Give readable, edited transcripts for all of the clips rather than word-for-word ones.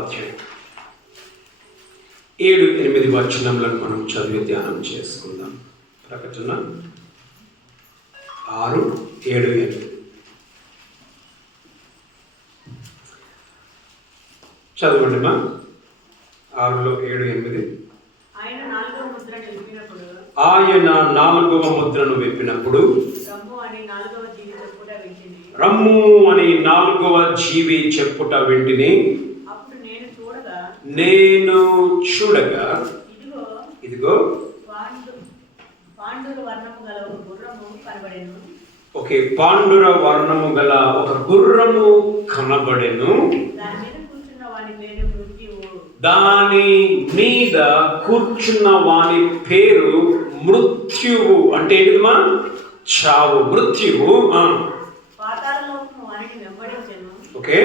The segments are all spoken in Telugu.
అధ్యాయం 7-8 వచనములను మనం చదివి ధ్యానం చేసుకుందాం. ప్రకటన 6-7-8 చదవండి మా. 6లో 7-8. ఆయన నాలుగవ ముద్రను విప్పినప్పుడు రమ్ము అని నాలుగవ జీవి చెప్పుట వింటిని. అప్పుడు నేను చూడగా ఇదిగో పాండుర వర్ణము గల ఒక గుర్రము కనబడెను. ఓకే, పాండుర వర్ణము గల ఒక గుర్రము కనబడెను. దాని మీద కూర్చున్న వాని పేరు మృత్యువు. అంటే ఏంటిదమ్మా? చావు, మృత్యువు. పాతాళలోకము వానిని వెంబడించెను. ఓకే,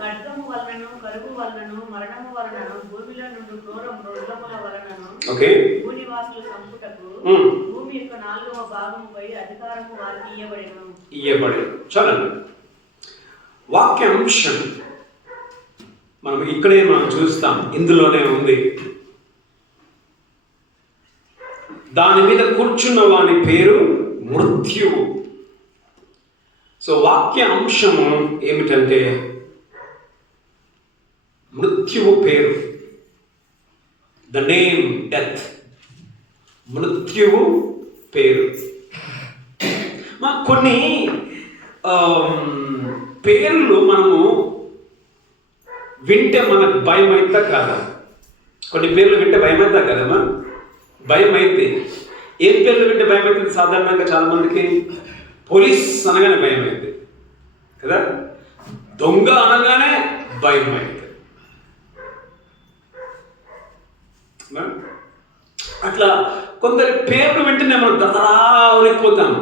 ఖడ్గము వలనను, కరువు వలనను, మరణము వలనను, భూమిలో నుండి క్రూర మృగముల వలనను, ఓకే, భూనివాసులు సంపుటకు భూమి యొక్క 4వ భాగముపై అధికారము వారికి ఇయ్యబడెను. చాలండి. వాక్యాంశం మనం ఇక్కడే మనం చూస్తాం, ఇందులోనే ఉంది. దాని మీద కూర్చున్న వాని పేరు మృత్యువు. సో వాక్య అంశము ఏమిటంటే మృత్యువు పేరు, ద నేమ్ డెత్. మృత్యువు పేరు. కొన్ని పేర్లు మనము వింటే మనకు భయం అవుతా కాదా? కొన్ని పేర్లు వింటే భయం అవుతా కదమ్మా? భయం అయితే ఏం పేర్లు వింటే భయం అవుతుంది? సాధారణంగా చాలా మందికి పోలీస్ అనగానే భయం అవుతుంది కదా, దొంగ అనగానే భయం అవుతుంది. అట్లా కొందరి పేర్లు వింటేనే మనం దదరావైపోతాం.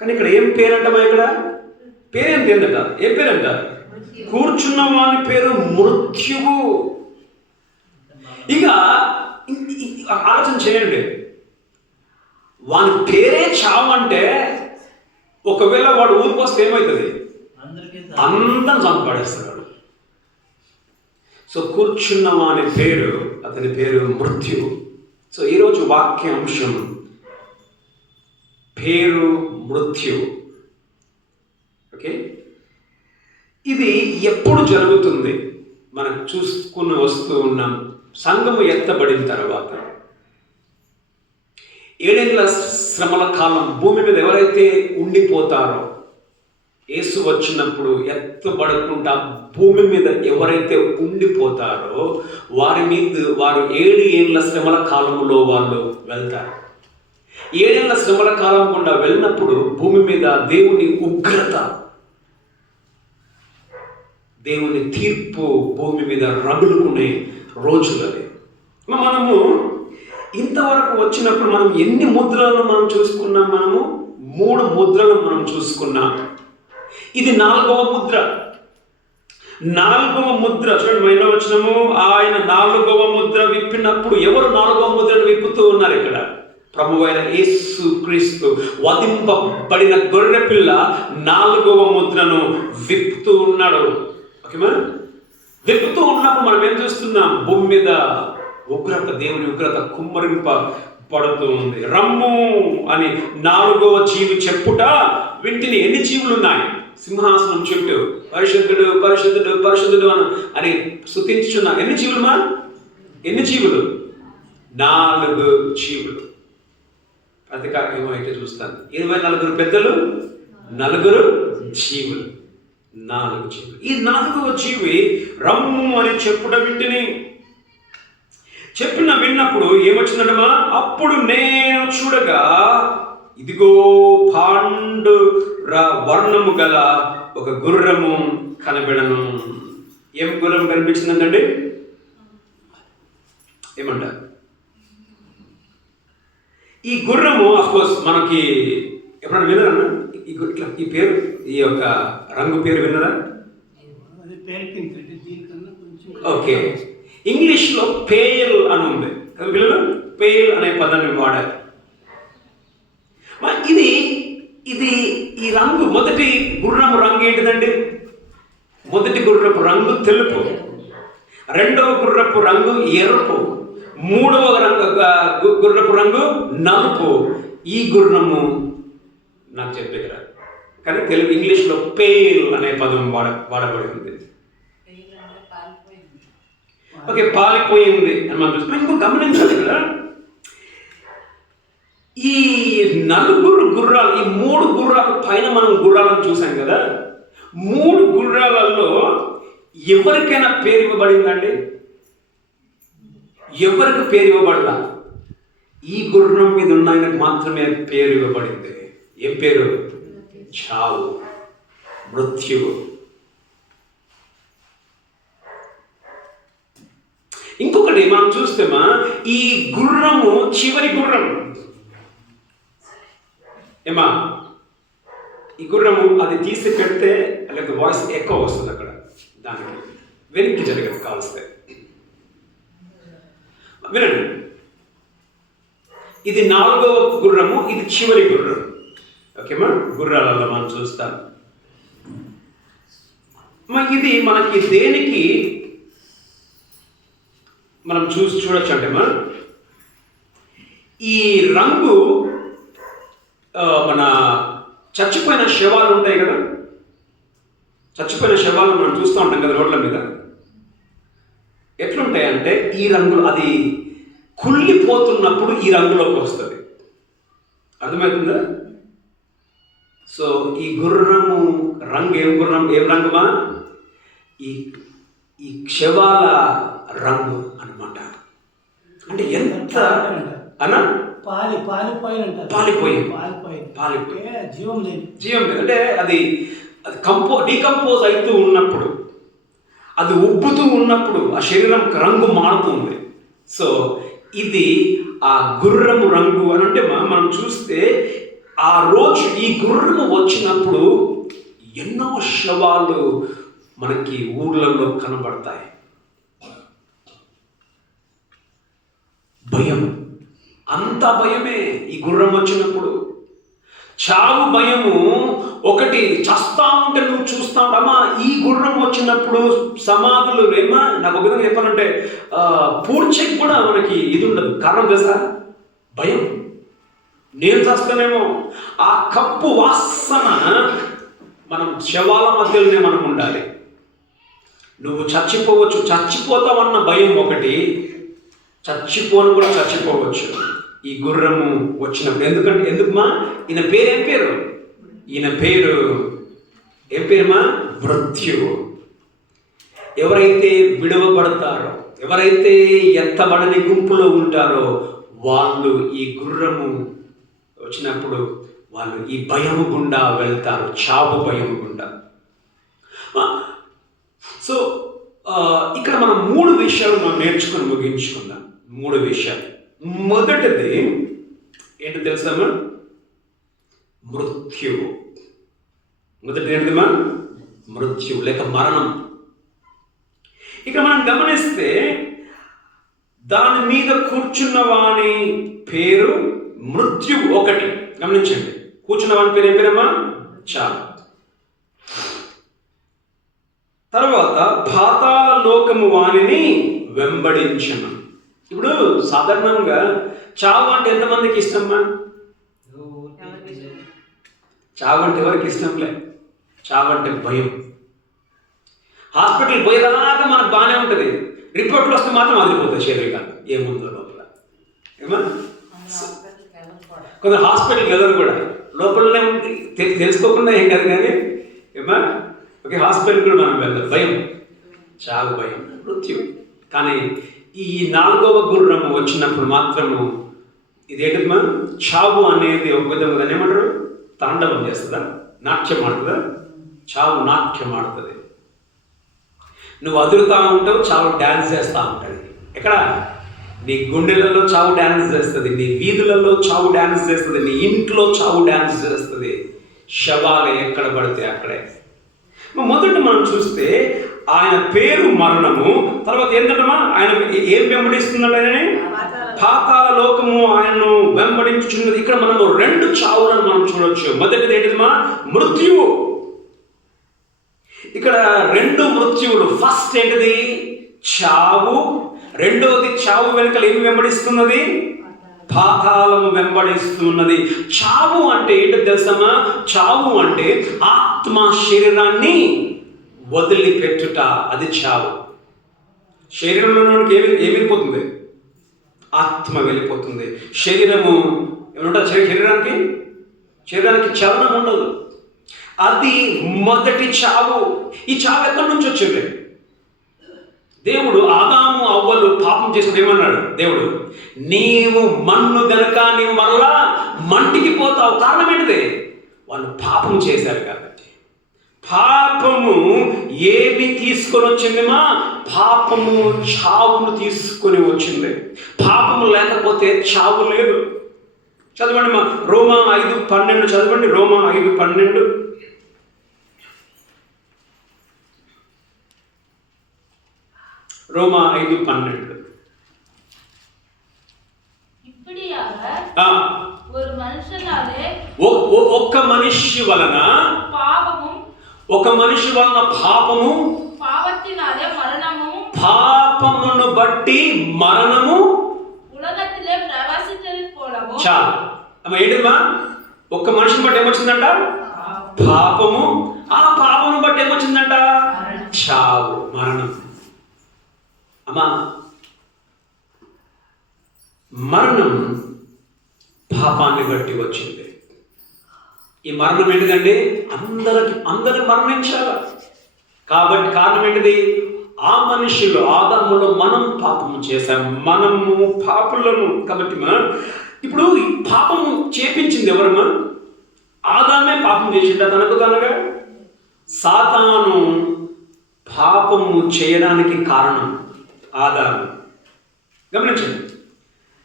కానీ ఇక్కడ ఏం పేరంటామా? ఇక్కడ పేరేంటి ఏంటంట? ఏం పేరంట? కూర్చున్న వాని పేరు మృత్యువు. ఇక ఆలోచన చేయండి, వాని పేరే చావు అంటే ఒకవేళ వాడు ఊరికి వస్తే ఏమవుతుంది? అందరం చంపబడేస్తాడు. సో కూర్చున్న వాని పేరు, అతని పేరు మృత్యువు. సో ఈరోజు వాక్య అంశం పేరు మృత్యువు. ఓకే, ఇది ఎప్పుడు జరుగుతుంది? మనం చూసుకుని వస్తూ ఉన్నాం. సంఘము ఎత్తబడిన తర్వాత 7 ఏళ్ల శ్రమల కాలం భూమి మీద ఎవరైతే ఉండిపోతారో, యేసు వచ్చినప్పుడు ఎత్తబడకుండా భూమి మీద ఎవరైతే ఉండిపోతారో వారు 7 ఏళ్ల శ్రమల కాలంలో వాళ్ళు వెళ్తారు. 7 ఏళ్ల శ్రమల కాలం గుండా వెళ్ళినప్పుడు భూమి మీద దేవుని ఉగ్రత, దేవుని తీర్పు భూమి మీద రగులుకునే రోజులది. మనము ఇంతవరకు వచ్చినప్పుడు మనం ఎన్ని ముద్రలను మనం చూసుకున్నాం? మనము 3 ముద్రలను మనం చూసుకున్నాం. ఇది 4వ ముద్ర. 4వ ముద్ర చూడండి, 8వ వచనము. ఆయన 4వ ముద్ర విప్పినప్పుడు ఎవరు 4వ ముద్రను విప్పుతూ ఉన్నారు? ఇక్కడ ప్రభువైన యేసు క్రీస్తు వధింపబడిన గొర్రెపిల్ల 4వ ముద్రను విప్పుతూ ఉన్నాడు. ఓకేమా? విప్పుతూ ఉన్నప్పుడు మనం ఏం చూస్తున్నాం? భూమి మీద ఉగ్రత, దేవుని ఉగ్రత కుమ్మరింపబడుతూ ఉంది. రమ్ము అని 4వ జీవి చెప్పుట వింటిని. ఎన్ని జీవులు ఉన్నాయి? సింహాసనం చుట్టూ పరిశుద్ధుడు పరిశుద్ధుడు పరిశుద్ధుడు అని స్తుతించుచున్నా. ఎన్ని జీవులుమా? ఎన్ని జీవులు? 4 జీవులు. అధికారం అయితే చూస్తాను 24 పెద్దలు, 4 జీవులు. 4 జీవులు. ఈ 4వ జీవి రమ్ము అని చెప్పుట వింటిని. విన్నప్పుడు ఏమొచ్చిందమ్మా? అప్పుడు నేను చూడగా ఇదిగో పాండుర వర్ణము గల ఒక గుర్రము కనబెడను. ఏం గుర్రం కనిపించిందండి? ఏమంటారు? ఈ గుర్రము అఫ్కోర్స్ మనకి ఎప్పుడన్నా విన్నారా? ఈ పేరు, ఈ యొక్క రంగు పేరు విన్నారా? ఓకే, ఇంగ్లీష్లో పేల్ అని ఉంది. పిల్లలు పేల్ అనే పదాన్ని వాడారు. ఇది ఈ రంగు, మొదటి గుర్రపు రంగు ఏంటిదండి? మొదటి గుర్రపు రంగు తెలుపు. రెండవ గుర్రపు రంగు ఎరుపు, మూడవ గుర్రపు రంగు నలుపు. ఈ గుర్రము నాకు చెప్పేదిరా, కానీ తెలుగు ఇంగ్లీష్లో పేల్ అనే పదం వాడబడింది. ఓకే, పాలిపోయింది అని మనం చూస్తాం. ఇంకో గమనించాలి కదా, ఈ నలుగురు గుర్రాలు, ఈ 3 గుర్రాల పైన మనం గుర్రాలను చూసాం కదా, 3 గుర్రాలలో ఎవరికైనా పేరు ఇవ్వబడిందండి? ఎవరికి పేరు ఇవ్వబడలా? ఈ గుర్రం మీద ఉన్న ఆయనకు మాత్రమే పేరు ఇవ్వబడింది. ఏం పేరు? చావు, మృత్యువు. ఇంకొకటి మనం చూస్తేమా, ఈ గుర్రము చివరి గుర్రం ఏమా, ఈ గుర్రము అది తీసి పెడితే అలాగే వాయిస్ ఎక్కువ వస్తుంది, అక్కడ దానికి వెనక్కి జరగదు కావలిస్తే. వినండి, ఇది 4వ గుర్రము, ఇది చివరి గుర్రం. ఓకేమా, గుర్రాలలో మనం చూస్తాం. ఇది మనకి దేనికి మనం చూడొచ్చు అంటే ఈ రంగు మన చచ్చిపోయిన శవాలు ఉంటాయి కదా, చచ్చిపోయిన శవాలు మనం చూస్తూ ఉంటాం కదా రోడ్ల మీద. ఎట్లుంటాయంటే ఈ రంగులు, అది కుళ్ళిపోతున్నప్పుడు ఈ రంగులోకి వస్తుంది. అర్థమవుతుందా? సో ఈ గుర్రము రంగు ఏం రంగుమా? ఈ శవాల రంగు అన్నమాట. అంటే ఎంత అన్నా పాలిపోయి జీవం లేదు. అంటే అది డీకంపోజ్ అవుతూ ఉన్నప్పుడు, అది ఉబ్బుతూ ఉన్నప్పుడు ఆ శరీరం రంగు మారుతుంది. సో ఇది ఆ గుర్రము రంగు అని అంటే మనం చూస్తే ఆ రోజు ఈ గుర్రము వచ్చినప్పుడు ఎన్నో శవాలు మనకి ఊర్లలో కనబడతాయి. భయం, అంత భయమే ఈ గుర్రం వచ్చినప్పుడు. చావు భయము ఒకటి, చస్తా ఉంటే నువ్వు చూస్తా ఉంటామా. ఈ గుర్రం వచ్చినప్పుడు సమాధులు ఏమా, నాకు ఒక విధంగా చెప్పాలంటే పూడ్చేకి కూడా మనకి ఇది ఉండదు. కారణం తెలుసా? భయం. నేను చేస్తానేమో, ఆ కప్పు వాసన మనం శవాల మధ్యలోనే మనం ఉండాలి. నువ్వు చచ్చిపోవచ్చు, చచ్చిపోతావన్న భయం ఒకటి, చచ్చిపోను కూడా చచ్చిపోవచ్చు ఈ గుర్రము వచ్చినప్పుడు. ఎందుకుమా? ఈయన పేరు ఏం పేరు? ఈయన పేరు ఏం పేరుమా? మృత్యువు. ఎవరైతే విడవబడతారో, ఎవరైతే ఎత్తబడని గుంపులో ఉంటారో వాళ్ళు ఈ గుర్రము వచ్చినప్పుడు వాళ్ళు ఈ భయము గుండా వెళ్తారు, చావు భయము గుండా. సో ఇక్కడ మనం 3 విషయాలు మనం నేర్చుకొని ముగించుకుందాం. 3 విషయాలు. మొదటిది ఏంటో తెలుసామా? మృత్యువు. మొదటిది ఏంటిదమ్మా? మృత్యువు లేక మరణం. ఇక మనం గమనిస్తే దాని మీద కూర్చున్న వాని పేరు మృత్యువు ఒకటి. గమనించండి, కూర్చున్న వాని పేరు ఏం పేరమ్మా? చావు. తర్వాత పాతాళ లోకము వానిని వెంబడించను. ఇప్పుడు సాధారణంగా చావు అంటే ఎంతమందికి ఇష్టమ్మా? చావు అంటే ఎవరికి ఇష్టంలే. చావు అంటే భయం. హాస్పిటల్ పోయేదాకా మనకు బాగానే ఉంటుంది, రిపోర్ట్లు వస్తే మాత్రం అదిరిపోతుంది శరీరం ఏముందో లోపల. ఏమా కొందరు హాస్పిటల్కి వెళ్ళరు కూడా, లోపలనే ఉంది, తెలుసుకోకుండా ఏం కాదు కానీ ఏమా. ఓకే, హాస్పిటల్ కూడా మనం వెళ్ళదు, భయం, చావు భయం, మృత్యు. కానీ ఈ 4వ గుర్రము వచ్చినప్పుడు మాత్రము ఇదేంటమ్మా? చావు అనేది ఒక విధంగా ఏమంటారు? తాండవం చేస్తుందా? నాట్యం ఆడుతుందా? చావు నాట్యం ఆడుతుంది. నువ్వు అదురుతా ఉంటావు, చావు డ్యాన్స్ చేస్తూ ఉంటుంది. ఎక్కడ? నీ గుండెలలో చావు డ్యాన్స్ చేస్తుంది, నీ వీధులలో చావు డ్యాన్స్ చేస్తుంది, నీ ఇంట్లో చావు డ్యాన్స్ చేస్తుంది. శవాలు ఎక్కడ పడితే అక్కడే. మొదట మనం చూస్తే ఆయన పేరు మరణము. తర్వాత ఏంటంటమా? ఆయన ఏం వెంబడిస్తున్నాడు? ఆయనని పాతాళ లోకము ఆయనను వెంబడించుచున్నది. ఇక్కడ మనము 2 చావులను మనం చూడొచ్చు. మొదటిది ఏంటిదమ్మా? మృత్యువు. ఇక్కడ 2 మృత్యువులు. ఫస్ట్ ఏంటిది? చావు. రెండవది చావు వెనుకలు ఏమి వెంబడిస్తున్నది? పాతాళము వెంబడిస్తున్నది. చావు అంటే ఏంటో తెలుసమ్మా? చావు అంటే ఆత్మ శరీరాన్ని వదిలిపెట్టుట, అది చావు. శరీరంలోనికి ఏమైపోతుంది? ఆత్మ వెళ్ళిపోతుంది. శరీరము ఏమంటారు? శరీరానికి చలనం ఉండదు. అది మొదటి చావు. ఈ చావు ఎక్కడి నుంచి వచ్చింది? దేవుడు ఆదాము అవ్వలు పాపం చేసినప్పుడు ఏమన్నాడు దేవుడు? నీవు మన్ను గనుక నీవు మరలా మంటికి పోతావు. కారణం ఏంటిది? వాళ్ళు పాపం చేశారు కాబట్టి. పాపము ఏమి తీసుకొని వచ్చిందిమా? పాపము చావును తీసుకొని వచ్చింది. పాపము లేకపోతే చావు లేదు. చదవండి మా రోమా 5:12 చదవండి. రోమా 5:12. రోమా 5:12. ఒక్క మనిషి వలన పాపము, పాపమును బట్టి మరణము. చాలు అమ్మ. ఏంటిమా? ఒక్క మనిషిని బట్టి ఏమొచ్చిందంట? పాపము. ఆ పాపమును బట్టి ఏమొచ్చిందంట? చావు, మరణం. అమ్మా, మరణం పాపాన్ని బట్టి వచ్చింది. ఈ మరణం ఏంటిదండి? అందరూ మరణించాలి కాబట్టి. కారణం ఏంటిది? ఆ మనిషిలో, ఆదాములో మనం పాపము చేశాము. మనము పాపులము కాబట్టి ఇప్పుడు పాపము చేపించింది ఎవరమ్మా? ఆదామే పాపం చేసిండా తనకు తనగా? సాతాను పాపము చేయడానికి కారణం ఆదాము. గమనించండి,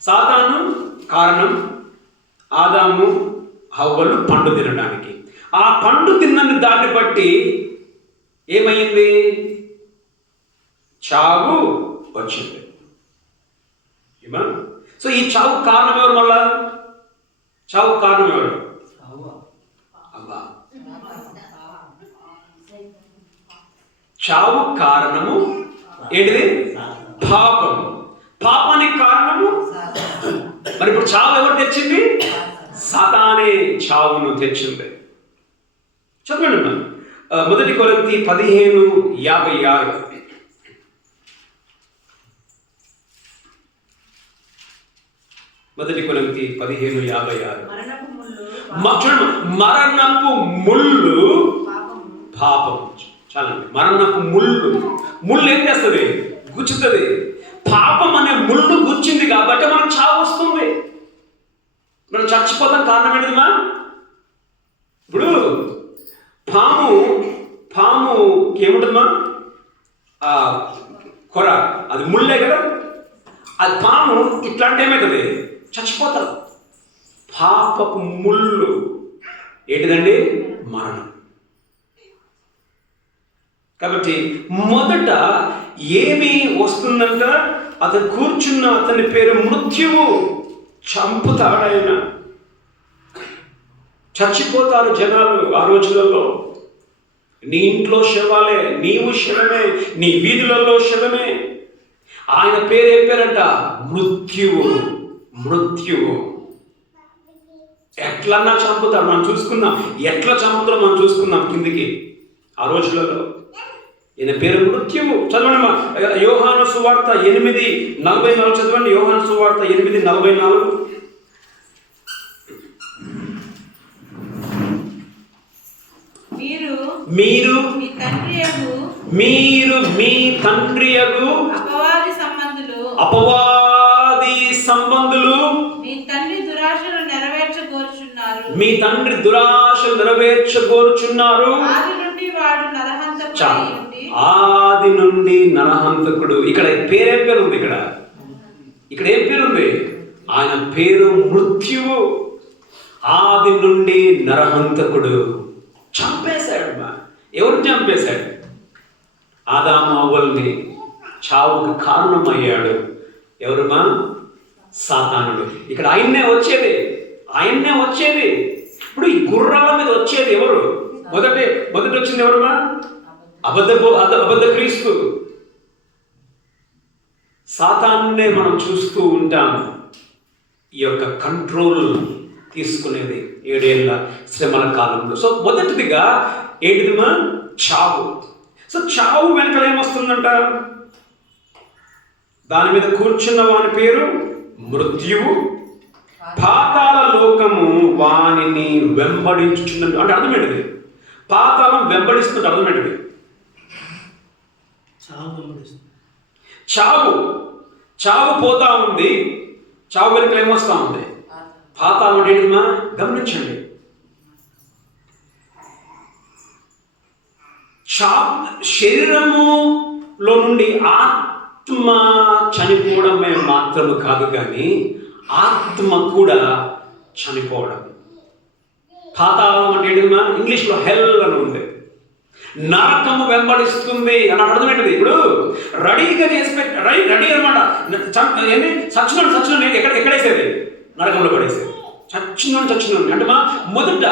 సాతాను కారణం ఆదాము హవ్వలు పండు తినడానికి. ఆ పండు తిన్నని దాన్ని బట్టి ఏమైంది? చావు వచ్చింది. సో ఈ చావు కారణం ఎవరు? మళ్ళా చావు కారణం ఎవరు? అవ్వ. చావు కారణము ఏంటిది? పాపం. పాపానికి కారణము మరి ఇప్పుడు చావు ఎవరు తెచ్చింది? సాతానే చావును తెచ్చింది. చదవండి మనం 1 కొరింథీ 15:56. 1 కొరింథీ 15:56. మరణపు ముళ్ళు పాపం. చాలండి. మరణపు ముళ్ళు ఏం చేస్తుంది? గుచ్చుతుంది. పాపం అనే ముళ్ళు గుచ్చింది కాబట్టి మనకు చావు వస్తుంది. మనం చచ్చిపోతాం. కారణం ఏంటిదిమా? ఇప్పుడు పాము ఏముంటుందమ్మా? ఆ కొర, అది ముళ్ళే కదా. అది పాము ఇట్లాంటి ఏమవుతుంది? చచ్చిపోతారు. పాపపు ముళ్ళు ఏంటిదండి? మరణం. కాబట్టి మొదట ఏమి వస్తుందంట? అతను కూర్చున్న అతని పేరు మృత్యువు. చంపుతాడాయన. చచ్చిపోతారు జనాలు ఆ రోజులలో. నీ ఇంట్లో శవాలే, నీవు శవమే, నీ వీధులలో శవమే. ఆయన పేరు ఏం పేరంట? మృత్యువు. మృత్యువు. ఎట్లన్నా చంపుతాడు. మనం చూసుకున్నాం ఎట్లా చంపుతారో మనం చూసుకున్నాం కిందికి ఆ రోజులలో. ఈయన పేరు మృత్యువు. చదవండి యోహాను సువార్త 8:44 చదవండి. యోహాను సువార్త 8:44. మీరు మీ తండ్రియగు అపవాది సంబంధులు మీ తండ్రి దురాశలు నెరవేర్చగోరుచున్నారు. ఆది నుండి నరహంతకుడు. ఇక్కడ పేరేం పేరు ఉంది? ఇక్కడ ఏం పేరుంది? ఆయన పేరు మృత్యువు. ఆది నుండి నరహంతకుడు. చంపేశాడు. ఎవరు చంపేశాడు? ఆదాము అవ్వల్ని. చావుకు కారణమయ్యాడు ఎవరుమా? సాతానుడు. ఇక్కడ ఆయన్నే వచ్చేది. ఇప్పుడు ఈ గుర్రాల మీద వచ్చేది ఎవరు? మొదటి వచ్చింది ఎవరుమా? అబద్ధ క్రీస్తు. సాతాన్నే మనం చూస్తూ ఉంటాం ఈ యొక్క కంట్రోల్ తీసుకునేది 7 ఏళ్ళ శ్రమల కాలంలో. సో మొదటిదిగా ఏంటిదిమా? చావు. సో చావు వెనకాల ఏమొస్తుందంట? దాని మీద కూర్చున్న వాని పేరు మృత్యువు, పాతాళ లోకము వానిని వెంబడించుచున్నది. అంటే అర్థం ఏంటిది? పాతాళం వెంబడిస్తుంది. అర్థం ఏంటిది? చావు. చావు పోతా ఉంది. చావు వెనుకలు ఏమొస్తా ఉంది? పాతాళం అంటే ఏంటిమా? గమనించండి. శరీరములో నుండి ఆత్మ చనిపోవడమే మాత్రము కాదు, కానీ ఆత్మ కూడా చనిపోవడం. పాతాళం అంటే ఏంటిమా? ఇంగ్లీష్లో హెల్ అని ఉంది. నరకము వెంబడిస్తుంది అని అర్థం ఏంటిది? ఇప్పుడు రెడీగా చేసి రెడీ అనమాట. ఏంటి? సచ్చినోడు ఎక్కడేసేది? నరకంలో పడేసేది. చచ్చినోడు అంటే మొదట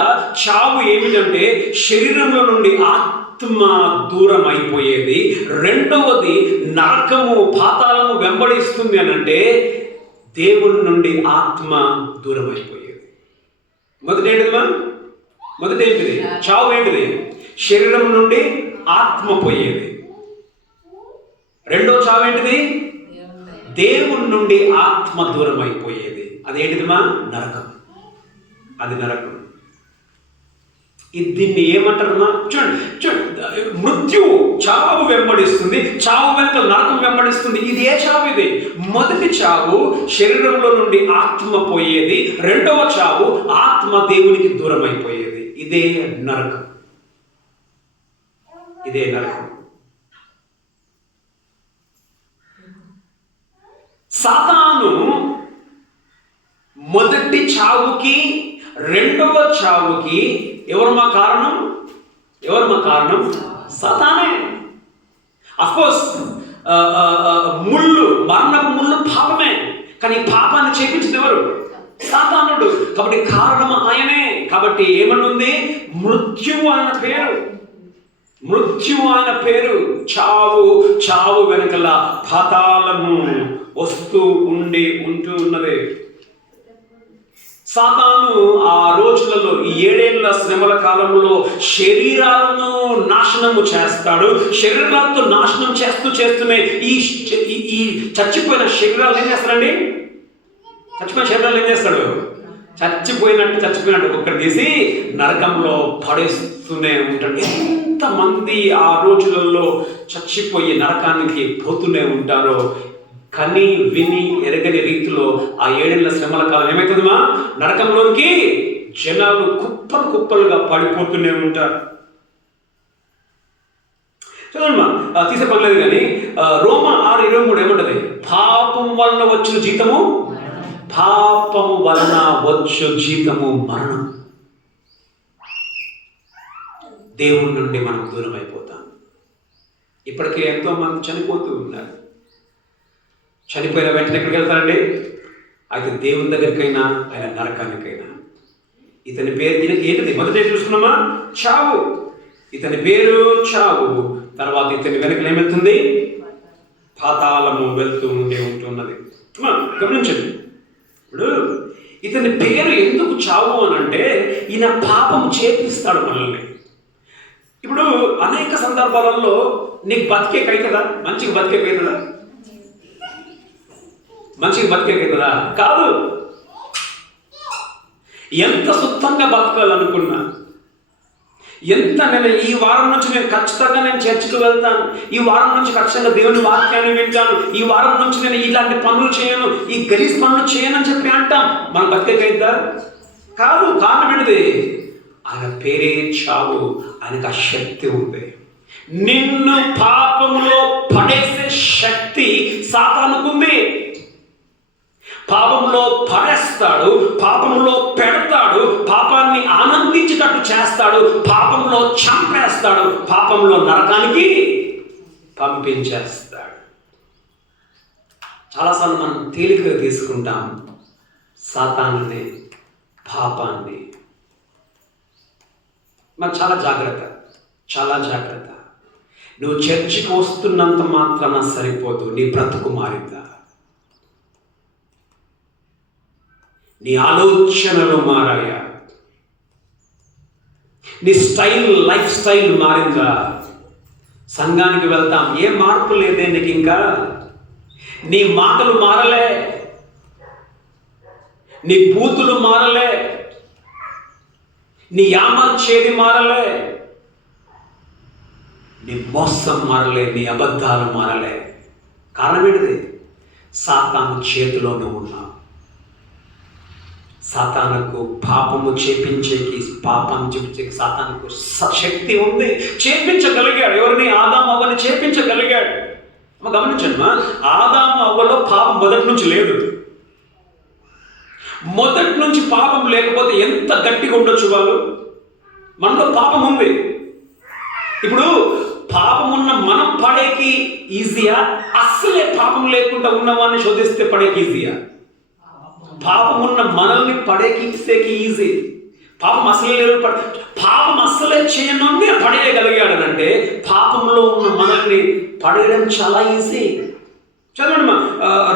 చావు ఏమిటంటే శరీరంలో నుండి ఆత్మ దూరం అయిపోయేది. రెండవది నరకము, పాతాళము వెంబడిస్తుంది అని అంటే దేవుని నుండి ఆత్మ దూరం అయిపోయేది. మొదటి ఏంటిది? చావు ఏంటిది? శరీరం నుండి ఆత్మ పోయేది. రెండో చావు ఏంటిది? దేవుని నుండి ఆత్మ దూరం అయిపోయేది. అదేంటిదిమా? నరకం. అది నరకం. దీన్ని ఏమంటారమ్మా? చూడండి, మృత్యువు, చావు వెంబడిస్తుంది. చావు వెనుక నరకం వెంబడిస్తుంది. ఇది ఏ చావు? ఇది మొదటి చావు శరీరంలో నుండి ఆత్మ పోయేది. రెండవ చావు ఆత్మ దేవునికి దూరం అయిపోయేది. ఇదే నరకం. సాతాను మొదటి చావుకి రెండవ చావుకి ఎవరు మా కారణం? సాతానే. అఫ్కోర్స్ మరణపు ముళ్ళు పాపమే, కానీ పాపాన్ని చేపించింది ఎవరు? సాతానుడు. కాబట్టి కారణం ఆయనే. కాబట్టి ఏమనుంది? మృత్యువు ఆయన పేరు. చావు వెనకల పాతాళము వస్తూ ఉంటూ ఉన్నది. సాతాను ఆ రోజులలో, ఈ 7 ఏళ్ల శ్రమల కాలంలో శరీరాలను నాశనము చేస్తాడు. శరీరాలతో నాశనం చేస్తూనే ఈ చచ్చిపోయిన శరీరాలు ఏం చేస్తారండి? చచ్చిపోయినట్టు ఒక్కటి తీసి నరకంలో పడేస్తూనే ఉంటాడు. ఎంతమంది ఆ రోజులలో చచ్చిపోయి నరకానికి పోతూనే ఉంటారో కని విని ఎరగని రీతిలో ఆ 7 ఏళ్ల శ్రమల కాలం ఏమవుతుందమ్మా? నరకంలోకి జనాలు కుప్పలుగా పడిపోతూనే ఉంటారు. చూడమ్మా, తీసే పర్లేదు కానీ రోమా 6:23 ఏమంటది? పాపం వలన వచ్చిన జీతము మరణం. దేవుని నుండి మనం దూరం అయిపోతాం. ఇప్పటికే ఎంతో మంది చనిపోతూ ఉన్నారు. చనిపోయిన వెంటనే ఎక్కడికి వెళ్తారండి? అయితే దేవుని దగ్గరికైనా ఆయన నరకానికైనా. ఇతని పేరు ఏంటిది? మొదట చూసుకున్నామా? చావు. ఇతని పేరు చావు. తర్వాత ఇతని వెనకలు ఏమవుతుంది? పాతాళము వెళ్తూ ఉంటున్నది. గమనించండి. ఇప్పుడు ఇతని పేరు ఎందుకు చావు అని అంటే ఈయన పాపం చేపిస్తాడు మనల్ని. ఇప్పుడు అనేక సందర్భాలలో నీకు బతికేకైతుందా? మంచిగా బతికేకైతుందా? కాదు. ఎంత సుత్తంగా బతకాలనుకున్నా, నేను ఈ వారం నుంచి ఖచ్చితంగా చర్చికి వెళ్తాను, ఈ వారం నుంచి ఖచ్చితంగా దేవుని వాక్యాన్ని వింటాను, ఈ వారం నుంచి నేను ఇలాంటి పనులు చేయను, ఈ గలీజ్ పనులు చేయను అని చెప్పి అంటాం. మనం బతికేకైద్దా? కాదు. కారణం ఏంటిది? ఆయన పేరే చావు. ఆయనకు ఆ శక్తి ఉంది. నిన్ను పాపంలో పడేసే శక్తి సాతానుకుంది. పాపంలో పడేస్తాడు, పాపంలో పెడతాడు, పాపాన్ని ఆనందించేటట్టు చేస్తాడు, పాపంలో చంపేస్తాడు, పాపంలో నరకానికి పంపించేస్తాడు. చాలాసార్లు మనం తేలికగా తీసుకుంటాం సాతానుని, పాపాన్ని. మరి చాలా జాగ్రత్త. నువ్వు చర్చికి వస్తున్నంత మాత్రాన సరిపోదు, నీ బ్రతుకు మారిందా? నీ ఆలోచనలు మారాయా? నీ లైఫ్ స్టైల్ మారిందా? సంఘానికి వెళ్తాం, ఏ మార్పు లేదే నీకు ఇంకా. నీ మాటలు మారలే, నీ బూతులు మారలే, నీ యామర్చేది మారలే, నీ మోసం మారలే, నీ అబద్ధాలు మారలే. కారణం ఏంటిది? సాతాను చేతిలోనే ఉన్నావు. సాతానుకు పాపము చేపించేకి, పాపం చూపించేకి సాతానుకు శక్తి ఉంది. చేపించగలిగాడు. ఎవరిని? ఆదాము అవ్వని చేపించగలిగాడు. గమనించండి, ఆదాము అవ్వలో పాపం మొదటి నుంచి లేదు. మొదటి నుంచి పాపం లేకపోతే ఎంత గట్టిగా ఉండొచ్చు వాళ్ళు? మనలో పాపం ఉంది. ఇప్పుడు పాపం ఉన్న మనం పడేకి ఈజీయా? అస్సలే పాపం లేకుండా ఉన్నవాడిని శోధిస్తే పడేకి ఈజీయా? పాపం ఉన్న మనల్ని పడేకి ఈజీ. పాపం అసలే లేదు, పాపం అస్సలే చేయనుండి పడేయగలిగాడనంటే పాపంలో ఉన్న మనల్ని పడేయడం చాలా ఈజీ. చదవండి మా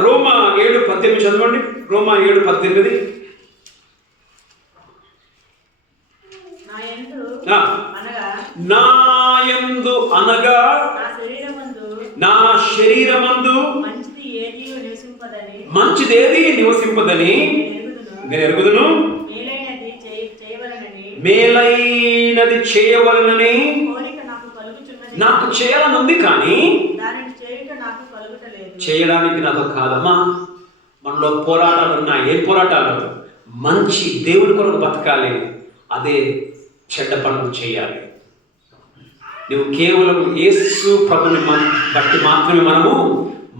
రోమా 7:18 చదవండి. రోమా 7:18. నాయందు అనగా నా శరీరమందు మంచిదేది నివసింపదని నేను ఎరుగుదును, మేలైనది చేయవలనని నాకు చేయాలని ఉంది, కానీ చేయడానికి నాకు కాదమ్మా. మనలో పోరాటాలు ఉన్నాయి. ఏం పోరాటాలు? మంచి దేవుడి కొరకు బతకాలి, అదే చెడ్డ పనులు చేయాలి. నువ్వు కేవలం యేసు ప్రభుని బట్టి మాత్రమే మనము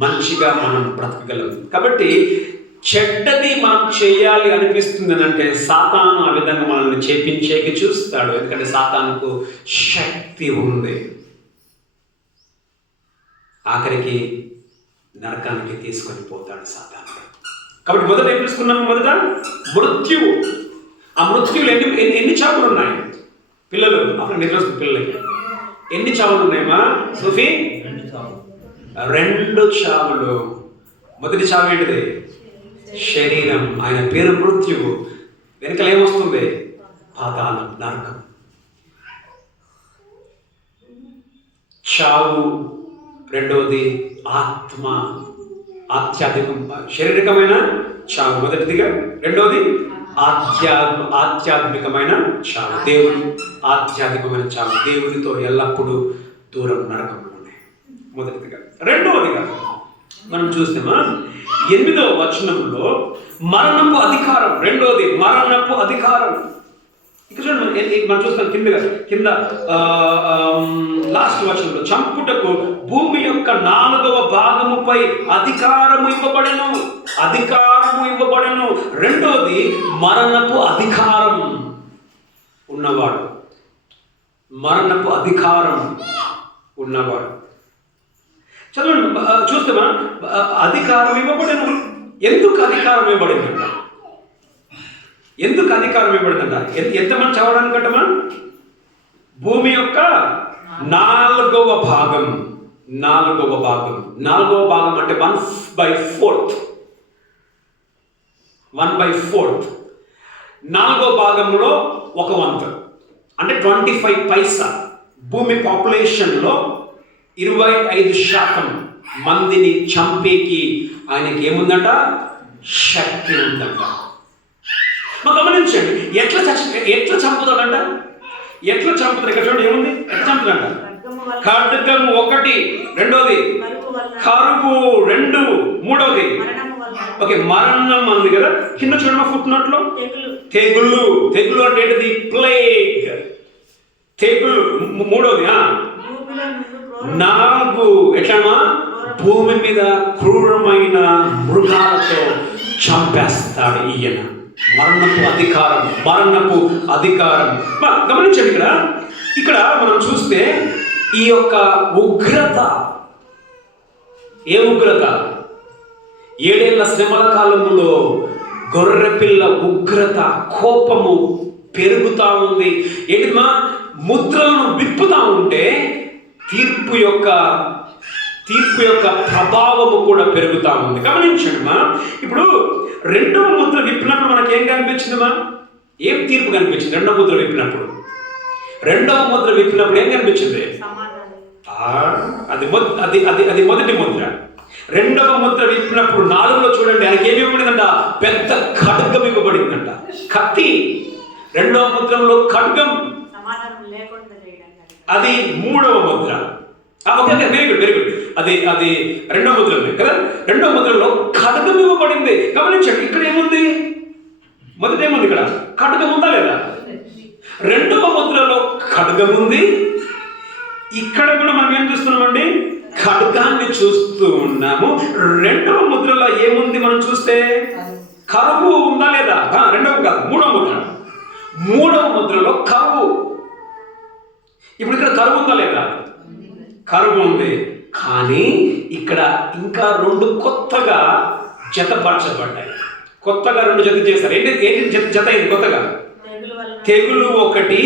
మంచిగా మనం బ్రతకగలం. కాబట్టి చెడ్డది మనం చేయాలి అనిపిస్తుంది అంటే సాతాను ఆ విధంగా మనల్ని చేపించేకి చూస్తాడు. ఎందుకంటే సాతానుకు శక్తి ఉంది. ఆఖరికి నరకానికి తీసుకొని పోతాడు సాతాను. కాబట్టి మొదట ఏం తెలుసుకున్నాము? మొదట మృత్యువు. ఆ మృత్యువులు ఎన్ని చావులు ఉన్నాయి? పిల్లలు అప్పుడు నిద్ర పిల్లలకి ఎన్ని చావులు ఉన్నాయమ్మా సోఫీ? 2 చావులు. మొదటి చావు ఏంటిది? శరీరం. ఆయన పేరు మృత్యువు. వెనకలు ఏమొస్తుంది? పాతాళం, నరకం. చావు. రెండవది ఆత్మ, ఆధ్యాత్మికం. శారీరకమైన చావు మొదటిదిగా. రెండవది ఆధ్యాత్మికమైన చావు. దేవుని ఆధ్యాత్మికమైన చావు. దేవునితో ఎల్లప్పుడూ దూరం, నరకంలోనే మొదటిదిగా. రెండవదిగా మనం చూస్తామా 8వ వచనంలో మరణపు అధికారం. రెండవది మరణపు అధికారం. ఇక్కడ చూడండి, మనం చూస్తాం కింద లాస్ట్ వచనంలో చంపుటకు భూమి యొక్క 4వ భాగముపై అధికారము ఇవ్వబడెను. అధికారము ఇవ్వబడెను. రెండవది మరణపు అధికారం ఉన్నవాడు. మరణపు అధికారం ఉన్నవాడు. చదవండి, చూస్తామా? అధికారం ఇవ్వబడెను. ఎందుకు అధికారం ఇవ్వబడిందంట? ఎందుకు అధికారం ఇవ్వబడిందంట? ఎంతమంది చదవడానికంటమా? భూమి యొక్క 4వ భాగం. 4వ భాగం. 4వ భాగం అంటే 1/4. 1/4. 4వ భాగంలో 1/4 అంటే 25 పైసా. భూమి పాపులేషన్లో 25% మందిని చంపేకి ఆయనకి ఏముందంట? శక్తి ఉందంట. గమనించండి, ఎట్లా చంపుతాడంట? ఎట్లా చంపుతాడు? ఇక్కడ చూడండి ఏముంది? ఎట్లా చంపుతాడంట? ఖడ్గం 1, రెండోది కరువు 2, మూడోది ఓకే మరణం అంది కదా. కింద చూడండి ఫుట్నోట్లో తెగులు. తెగులు అంటే ఏంటిది? ప్లేగ్. తెగులు. మూడోది 4 ఎట్లామా? భూమి మీద క్రూరమైన మృగాలతో చంపేస్తాడు ఈయన. మరణపు అధికారం. మరణపు అధికారం. గమనించండి, ఇక్కడ మనం చూస్తే ఈ యొక్క ఉగ్రత. ఏ ఉగ్రత? 7 ఏళ్ల శ్రమల కాలంలో గొర్రెపిల్ల ఉగ్రత, కోపము పెరుగుతా ఉంది. ఏంటిమా? ముద్రలను విప్పుతా ఉంటే తీర్పు యొక్క తీర్పు యొక్క ప్రభావము కూడా పెరుగుతూ ఉంది. గమనించండి ఇప్పుడు రెండవ ముద్ర విప్పినప్పుడు మనకి ఏం కనిపించిందమ్మా? ఏం తీర్పు కనిపించింది? రెండవ ముద్ర విప్పినప్పుడు ఏం కనిపించింది? అది మొదటి ముద్ర. రెండవ ముద్ర విప్పినప్పుడు 4లో చూడండి, ఆయనకి ఏమి ఇవ్వబడిందంట? పెద్ద ఖడ్గం ఇవ్వబడిందంట, కత్తి. రెండవ ముద్రలో ఖడ్గం, అది మూడవ Mudra. Okay, very good, very good. అది రెండవ ముద్రలో కదా. రెండవ ముద్రలో ఖడ్గం ఇవ్వబడింది. గమనించండి, ఇక్కడ ఏముంది? మొదట ఏముంది? ఇక్కడ ఖడ్గం ఉందా లేదా? రెండవ ముద్రలో ఖడ్గం ఉంది. ఇక్కడ కూడా మనం ఏం చూస్తున్నామండి? ఖడ్గాన్ని చూస్తూ ఉన్నాము. రెండవ ముద్రలో ఏముంది మనం చూస్తే? కరువు ఉందా లేదా? రెండవ కాదు, మూడవ ముద్రలో కరువు. ఇప్పుడు ఇక్కడ కరువు ఉందా లేదా? కరువు ఉంది. కానీ ఇక్కడ ఇంకా 2 కొత్తగా జతపరచబడ్డాయి. కొత్తగా 2 జత చేశారు. ఏంటి జత అయింది కొత్తగా? తెగులు ఒకటి.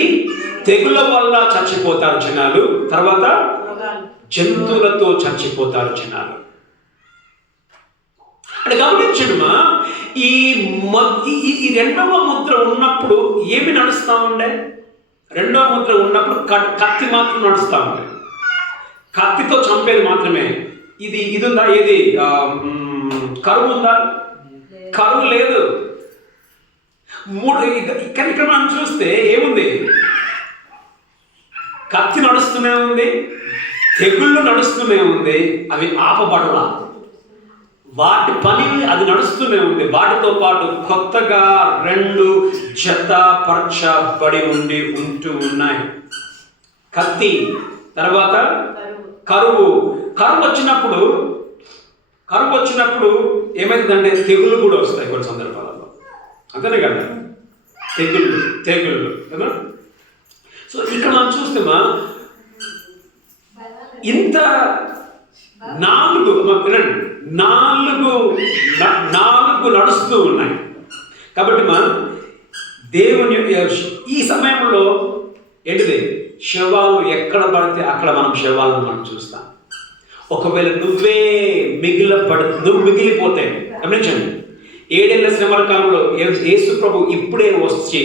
తెగుల వల్ల చచ్చిపోతారు జనాలు. తర్వాత జంతువులతో చచ్చిపోతారు జనాలు. అంటే గమనించడమా, ఈ రెండవ ముద్ర ఉన్నప్పుడు ఏమి నడుస్తూ ఉండే? రెండవ ముద్ర ఉన్నప్పుడు కత్తి మాత్రం నడుస్తూ ఉండే. కత్తితో చంపేది మాత్రమే. ఇది ఉందా? ఏది కరువు ఉందా? కరువు లేదు. ఇక్కడ మనం చూస్తే ఏముంది? కత్తి నడుస్తూనే ఉంది, తెగుళ్ళు నడుస్తూనే ఉంది. అవి ఆపబడలా. వాటి పని అది నడుస్తూనే ఉంది. వాటితో పాటు కొత్తగా 2 జతపరచబడి ఉంటూ ఉన్నాయి. కత్తి, తర్వాత కరువు వచ్చినప్పుడు ఏమైందంటే తెగుళ్ళు కూడా వస్తాయి కొన్ని సందర్భాలలో. అంతేనే కదా, తెగుళ్ళు కదా. సో ఇక్కడ మనం చూస్తామా, ఇంత 4 నడుస్తూ ఉన్నాయి. కాబట్టి మనం దేవుని ఈ సమయంలో ఏంటిది? శవాలు ఎక్కడ పడితే అక్కడ మనం శవాలను మనం చూస్తాం. ఒకవేళ నువ్వు మిగిలిపోతే, గమనించండి, 7 ఏళ్ల శ్రమల కాలంలో యేసు ప్రభు ఇప్పుడే వచ్చి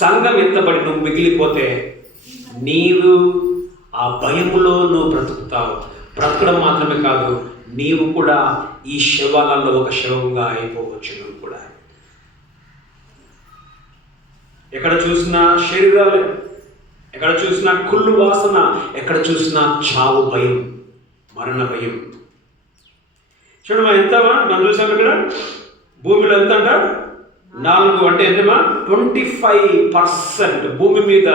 సంఘం ఎత్తబడి నువ్వు మిగిలిపోతే నీవు ఆ భయములో నువ్వు బ్రతుకుతావు. బ్రతకడం మాత్రమే కాదు, నీవు కూడా ఈ శవాలలో ఒక శవంగా అయిపోవచ్చు. నువ్వు కూడా ఎక్కడ చూసినా శరీరాలే, ఎక్కడ చూసినా కుళ్ళు వాసన, ఎక్కడ చూసినా చావు భయం, మరణ భయం. చూడమా, ఎంతమా మనం చూసాం ఇక్కడ భూమిలో ఎంత అంట? 4 అంటే ఎంతమా? 25%. భూమి మీద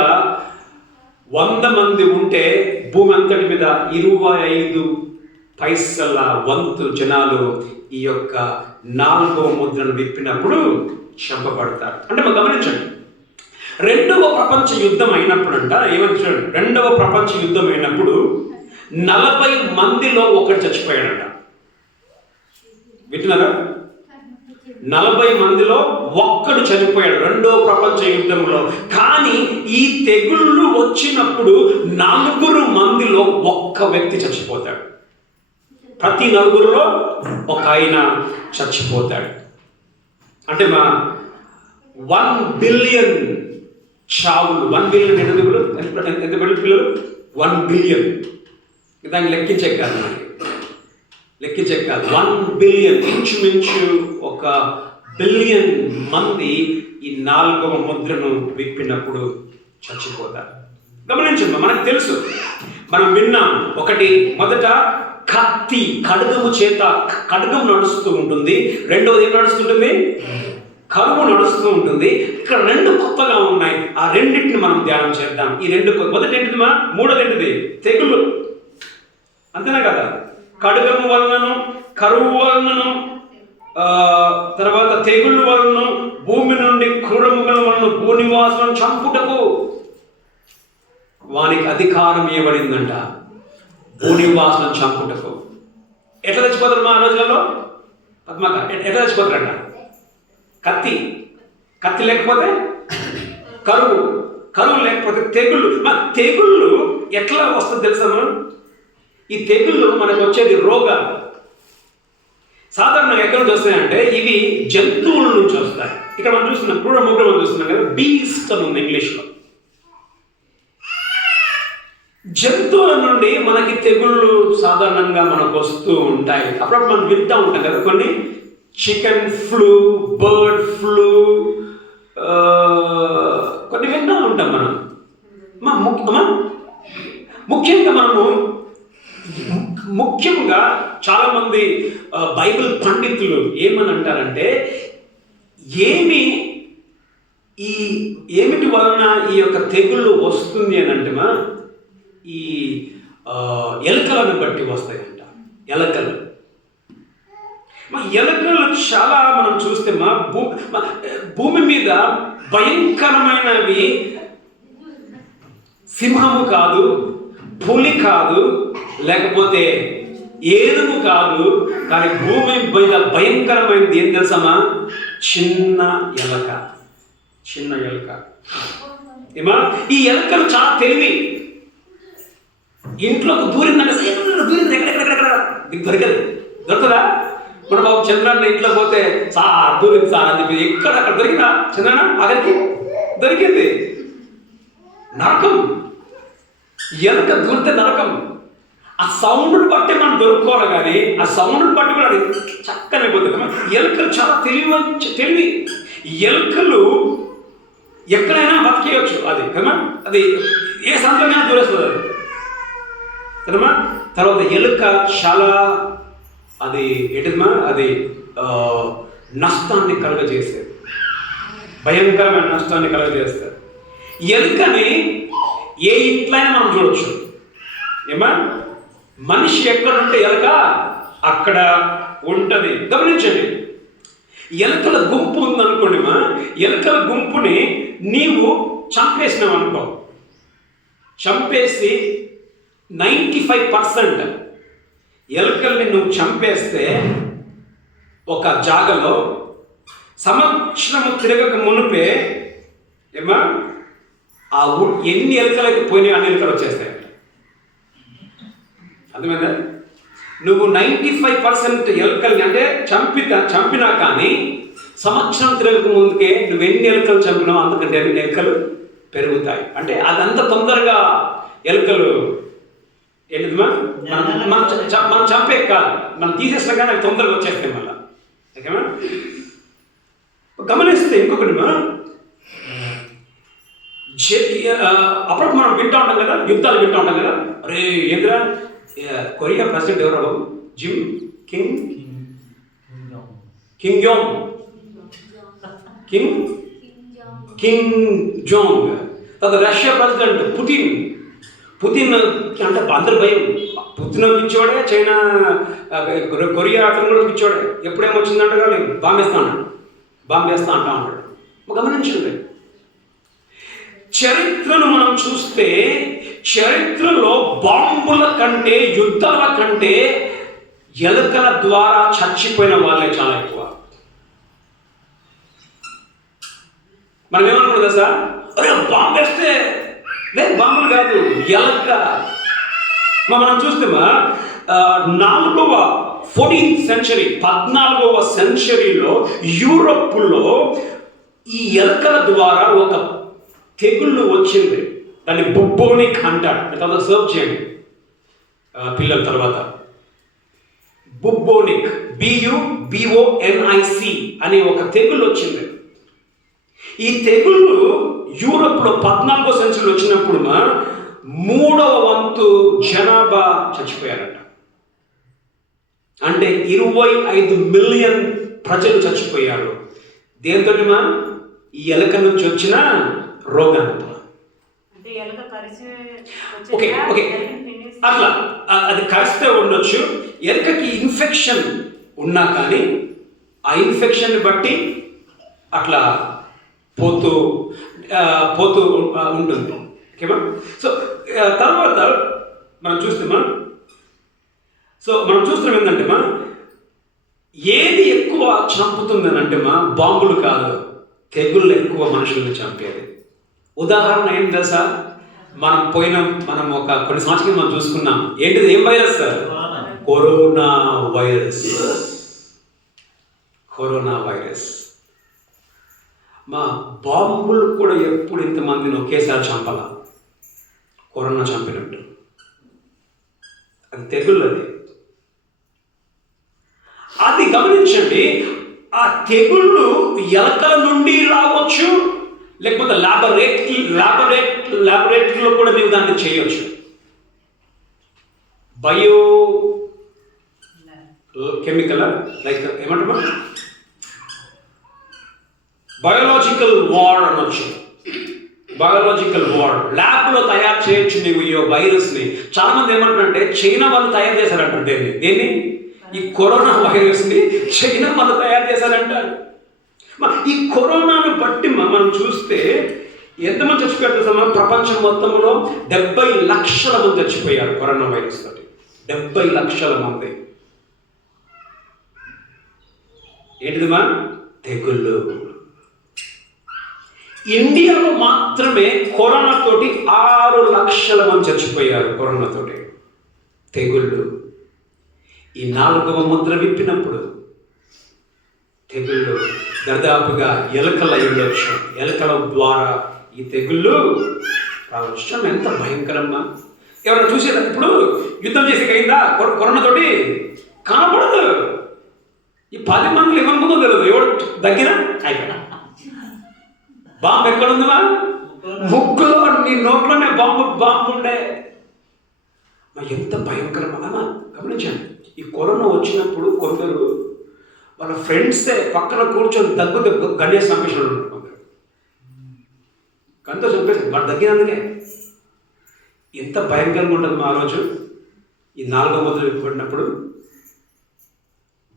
100 మంది ఉంటే భూమి అంతటి మీద 25 పైసల వంతు జనాలు ఈ యొక్క 4వ ముద్రను విప్పినప్పుడు చంపబడతారు. అంటే మనం గమనించండి, 2వ ప్రపంచ యుద్ధం అయినప్పుడు ఏమని చూడండి, 2వ ప్రపంచ యుద్ధం అయినప్పుడు 40 మందిలో ఒకటి చచ్చిపోయాడంట. వింటున్నారా? 40 మందిలో ఒక్కడు చనిపోయాడు 2వ ప్రపంచ యుద్ధంలో. కానీ ఈ తెగుళ్ళు వచ్చినప్పుడు 4 మందిలో ఒక్క వ్యక్తి చచ్చిపోతాడు. ప్రతి 4లో ఒక ఆయన చచ్చిపోతాడు. అంటే 1 బిలియన్ చావులు. 1 బిలియన్ ఎంత పిల్లలు? 1 బిలియన్. దాన్ని లెక్కించే కాదు, 1 బిలియన్, ఇంచుమించు 1 బిలియన్ మంది ఈ 4వ ముద్రను విప్పినప్పుడు చచ్చిపోతారు. గమనించండి, మనకు తెలుసు, మనం విన్నాం. ఒకటి, మొదట కత్తి, ఖడ్గము చేత ఖడ్గం నడుస్తూ ఉంటుంది. రెండవది ఏం నడుస్తుంటుంది? కరువు నడుస్తూ ఉంటుంది. ఇక్కడ 2 కొత్తగా ఉన్నాయి. ఆ రెండింటిని మనం ధ్యానం చేద్దాం. ఈ 2 మొదటి ఏంటిది? మూడోది ఏంటిది? తెగులు. అంతేనా కదా? ఖడ్గము వలనను, కరువు వలనను, తర్వాత తెగుళ్ళు వలన, భూమి నుండి క్రూరముల వలన భూనివాసులను చంపుటకు వానికి అధికారం ఇవ్వబడిందంట. భూనివాసులను చంపుటకు. ఎట్లా తెచ్చిపోతారు మా రోజులలో? పద్మక ఎట్లా తెచ్చిపోతారంట? కత్తి లేకపోతే కరువు లేకపోతే తెగుళ్ళు. తెగుళ్ళు ఎట్లా వస్తుంది తెలుసా? ఈ తెగుళ్ళు మనకు వచ్చేది రోగాలు. సాధారణంగా ఎక్కడి నుంచి వస్తాయంటే ఇవి జంతువుల నుంచి వస్తాయి. ఇక్కడ మనం చూస్తున్నాం, ముగ్గురు మనం చూస్తున్నాం కదా, బీస్ట్ అని ఉంది ఇంగ్లీష్లో. జంతువుల నుండి మనకి తెగుళ్ళు సాధారణంగా మనకు వస్తూ ఉంటాయి. అప్పుడప్పుడు మనం వింటూ ఉంటాం కదా, కొన్ని చికెన్ ఫ్లూ, బర్డ్ ఫ్లూ, కొన్ని వింటూ ఉంటాం మనం. ముఖ్యంగా చాలామంది బైబిల్ పండితులు ఏమని అంటారంటే, ఏమిటి వలన ఈ యొక్క తెగుళ్ళు వస్తుంది అని అంటే ఈ ఎలుకలను బట్టి వస్తాయంట. ఎలుకలు చాలా మనం చూస్తే భూమి మీద భయంకరమైనవి సింహము కాదు, పులి కాదు, లేకపోతే ఏనుగు కాదు, కానీ భూమి మీద భయంకరమైనది ఏం తెలుసమ్మా? చిన్న ఎలక. ఈ ఎలకలు చాలా తెలివి. ఇంట్లోకి దూరిందంటే ఎక్కడెక్కడ దొరకదా? మన బాబు చంద్రాన్ని ఇంట్లో పోతే దూరింది సార్ అని చెప్పి ఎక్కడక్కడ దొరికినా చంద్రన్న అక్కడికి దొరికింది. నరకం. ఎలక దూరితే నరకం. ఆ సౌండ్ని బట్టి మనం దొరుకుకోవాలి, కానీ ఆ సౌండ్ని బట్టి కూడా అది చక్కని పోతుంది. ఎలుకలు చాలా తెలివి. ఎలుకలు ఎక్కడైనా బతికేయచ్చు. అది కదా, అది ఏ సందర్భంగా దూరేస్తుంది అది కదమ్మా. తర్వాత ఎలుక చాలా అది ఏంటిదమ్మా, అది నష్టాన్ని కలుగజేసేది, భయంకరమైన నష్టాన్ని కలుగజేస్తారు. ఎలుకని ఏ ఇంట్లోనే మనం చూడొచ్చు. ఏమా, మనిషి ఎక్కడుంటే ఎలుక అక్కడ ఉంటుంది. గమనించండి, ఎలుకల గుంపు ఉందనుకోండి, ఎలుకల గుంపుని నీవు చంపేసినావు అనుకో, చంపేసి 95% ఎలుకల్ని నువ్వు చంపేస్తే ఒక జాగలో సంవత్సరము తిరగక మునిపే ఏమా ఆ ఎన్ని ఎలుకలకి పోయినాయి అన్ని ఎలుకలు వచ్చేస్తాయి. అర్థమైందా? నువ్వు 95% ఎలుకల్ని అంటే చంపినా కానీ సంవత్సరం తిరగక ముందుకే నువ్వు ఎన్ని ఎలుకలు చంపినావు అంతకంటే ఎన్ని ఎలుకలు పెరుగుతాయి. అంటే అదంత తొందరగా ఎలుకలు ఏంటిదిమా, మనం చంపే కాదు, మనం తీసేసినా కానీ అవి తొందరగా వచ్చేస్తాయి మళ్ళా. ఓకేమా? గమనిస్తే ఇంకొకటి, అప్పుడు మనం వింటూ ఉంటాం కదా, యుద్ధాలు వింటూ ఉంటాం కదా. అరే ఏంద్రా, కొరియా ప్రెసిడెంట్ ఎవరో బాబు, కిమ్ జోంగ్. తర్వాత రష్యా ప్రెసిడెంట్ పుతిన్ అంటే అందరు భయం. పుతిన్ పిచ్చోడే, చైనా కొరియా అతను కూడా పిచ్చోడే. ఎప్పుడేమొచ్చిందంట కానీ బాంబేస్తా అంటా ఉంటాడు. గమనించండి, చరిత్రను మనం చూస్తే చరిత్రలో బాంబుల కంటే, యుద్ధాల కంటే ఎలుకల ద్వారా చచ్చిపోయిన వాళ్ళే చాలా ఎక్కువ. మనం ఏమనుకున్నదా సార్, అరే బాంబు వేస్తే లేదు, బాంబులు కాదు, ఎలక. మనం చూస్తే 14th century 14వ సెంచరీలో యూరోప్లో ఈ ఎలకల ద్వారా ఒక తెగుళ్ళు వచ్చింది. దాన్ని బుబ్బోనిక్ అంటారు. తర్వాత సర్వ్ చేయండి పిల్లల తర్వాత. బుబ్బోనిక్, BUBONIC అనే ఒక తెగుళ్ళు వచ్చింది. ఈ తెగుళ్ళు యూరోప్లో 14వ సెంచరీలో వచ్చినప్పుడు 3వ వంతు జనాభా చచ్చిపోయారట. అంటే 25 మిలియన్ ప్రజలు చచ్చిపోయారు. దేంతో? ఈ ఎలక నుంచి వచ్చిన రోగంతో. ఓకే అట్లా అది కరిస్తే ఉండొచ్చు. ఎలకకి ఇన్ఫెక్షన్ ఉన్నా కానీ ఆ ఇన్ఫెక్షన్ని బట్టి అట్లా పోతూ ఉంటుంది. ఓకేమా? సో తర్వాత మనం చూస్తున్నాం ఏంటంటే ఏది ఎక్కువ చంపుతుందని అంటే బాంబులు కాదు, తెగుళ్ళు ఎక్కువ మనుషుల్ని చంపేది. ఉదాహరణ ఏం తెలుసా? మనం కొన్ని సంవత్సరాలు మనం చూసుకున్నాం. ఏంటిది? ఏం virus? Corona virus. Corona virus. మా బాంబులు కూడా ఎప్పుడు ఇంతమందిని ఒకేసారి చంపాల, కరోనా చంపినట్టు. అది తెగుళ్ళు. అది గమనించండి. ఆ తెగుళ్ళు ఎలకల నుండి రావచ్చు, లేకపోతే ల్యాబొరేటరీలో కూడా ನೀವು దాన్ని చేయొచ్చు. బయో కెమికల్ లైక్ ఏమంటారు, బయోలాజికల్ వార్ అనొచ్చు. బయోలాజికల్ వార్ ల్యాబ్లో తయారు చేయొచ్చు నీవు ఈ వైరస్ని. చాలా మంది ఏమంటారంటే చైనా వాళ్ళు తయారు చేశారంటారు. దేన్ని? ఈ కరోనా వైరస్ని చైనా వాళ్ళు తయారు చేశారంటారు. ఈ కరోనాను బట్టి మనం చూస్తే ఎంతమంది చచ్చిపోయారు? ప్రపంచం మొత్తంలో 70 లక్షల మంది చచ్చిపోయారు కరోనా వైరస్ తోటి. 70 లక్షల మంది. ఏంటిది మా? తెగుళ్ళు. ఇండియాలో మాత్రమే కరోనా తోటి 6 లక్షల మంది చచ్చిపోయారు. కరోనా తోటి తెగుళ్ళు. ఈ 4వ ముద్ర విప్పినప్పుడు తెగుళ్ళు దాదాపుగా ఎలకల అయ్యొచ్చు. ఎలకల ద్వారా ఈ తెగుళ్ళు రావచ్చు. ఎంత భయంకరంగా! ఎవరైనా చూసేదా? ఇప్పుడు యుద్ధం చేసి అయిందా కరోనా తోటి? కనపడదు. ఈ 10 మందిలో ఎవరి ముందో తెలియదు. ఎవరు దగ్గర అయిపోయినా బాంబు ఎక్కడుందివా? ముక్కులో, నీ నోట్లోనే బాంబు ఉండే. ఎంత భయంకరమా! గమనించండి. ఈ కరోనా వచ్చినప్పుడు కొందరు వాళ్ళ ఫ్రెండ్సే పక్కన కూర్చొని దగ్గు గణేష్ చంపేసిన ఉన్నారు. కొందరు గంతో చంపేసి వాడు దగ్గినందుకే. ఎంత భయంకరంగా ఉంటుంది ఆ రోజు. ఈ 4వ ముద్ర విప్పబడినప్పుడు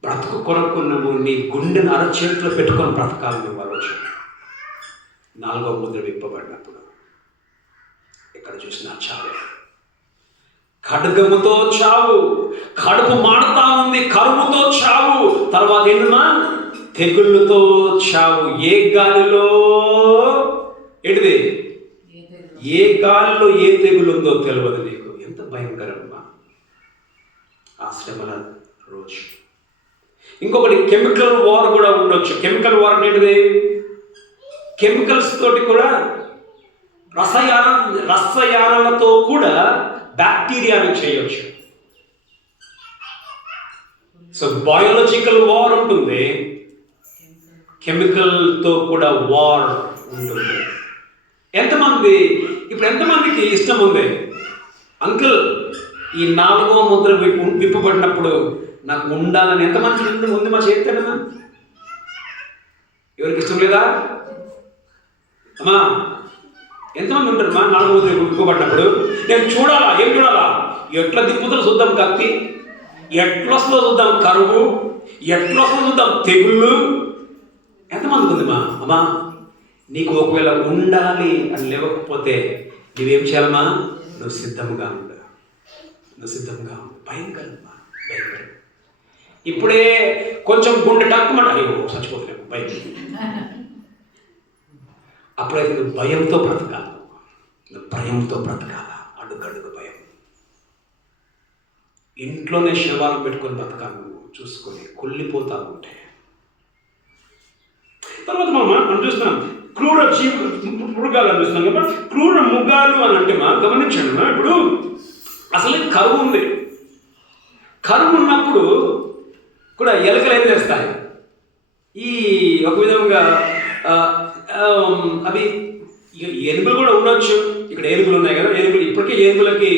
బ్రతుకు కొరకు నువ్వు నీ గుండెను అరచేతిలో పెట్టుకొని బ్రతకాలి నువ్వు. ఆ రోజు 4వ ముద్ర విప్పబడినప్పుడు ఎక్కడ చూసినా చావు. ఖడ్గముతో చావు, కడుపు మాడుతా ఉంది, కరువుతో చావు, తర్వాత ఏంటమ్మా? తెగుళ్ళతో చావు. ఏ గాలిలో ఏంటిది? ఏ గాలిలో ఏ తెగులు ఉందో తెలియదు నీకు. ఎంత భయంకరమ్మా ఆ శ్రమల రోజు. ఇంకొకటి కెమికల్ వార్ కూడా ఉండొచ్చు. కెమికల్ వార్ ఏంటిది? కెమికల్స్ తోటి కూడా రసాయనాలతో కూడా బ్యాక్టీరియాని చేయొచ్చు. సో బయాలజికల్ వార్ ఉంటుంది, కెమికల్తో కూడా వార్ ఉంటుంది. ఎంతమందికి ఇష్టం ఉంది? అంకుల్, ఈ 4వ ముద్ర విప్పబడినప్పుడు నాకు ఉండాలని ఎంతమంది ఉంది? మా చేస్తాడమ్మా. ఎవరికి ఇష్టం లేదా అమ్మా? ఎంతమంది ఉంటారు మా 4వ ముద్ర విప్పబడినప్పుడు? నేను చూడాలా. ఏం చూడాలా? ఎట్లా దిప్పుతుందో చూద్దాం కత్తి, ఎట్లా వస్తుందో చూద్దాం కరువు, ఎట్లా వస్తుందో చూద్దాం తెగుళ్ళు. ఎంతమందికి ఉంది మా అమ్మా? నీకు ఒకవేళ ఉండాలి అని లేవకపోతే నువ్వేం చేయాలమ్మా? నువ్వు సిద్ధంగా ఉండు. భయంకరమ్మా, భయంకరం. ఇప్పుడే కొంచెం గుండె టక్కుమాట అయ్యో చచ్చిపోతున్నావు భయం. అప్పుడైతే నువ్వు భయంతో బ్రతకాలి. అడుగడుగు భయం. ఇంట్లోనే శవాలు పెట్టుకొని బ్రతకాలి. నువ్వు చూసుకొని కుళ్ళిపోతా ఉంటే. తర్వాత మనం చూస్తున్నాం క్రూర మృగాలు అని చూస్తున్నాం కదా. క్రూర మృగాలు అని అంటే గమనించండి, ఇప్పుడు అసలు కరువు ఉంది. కరువు ఉన్నప్పుడు కూడా ఎలుకలు ఏం చేస్తాయి? ఈ ఒక విధంగా అవి ఏనుగులు కూడా ఉండొచ్చు. ఇక్కడ ఏనుగులు ఉన్నాయి కదా. ఇప్పటికే ఏనుగులకి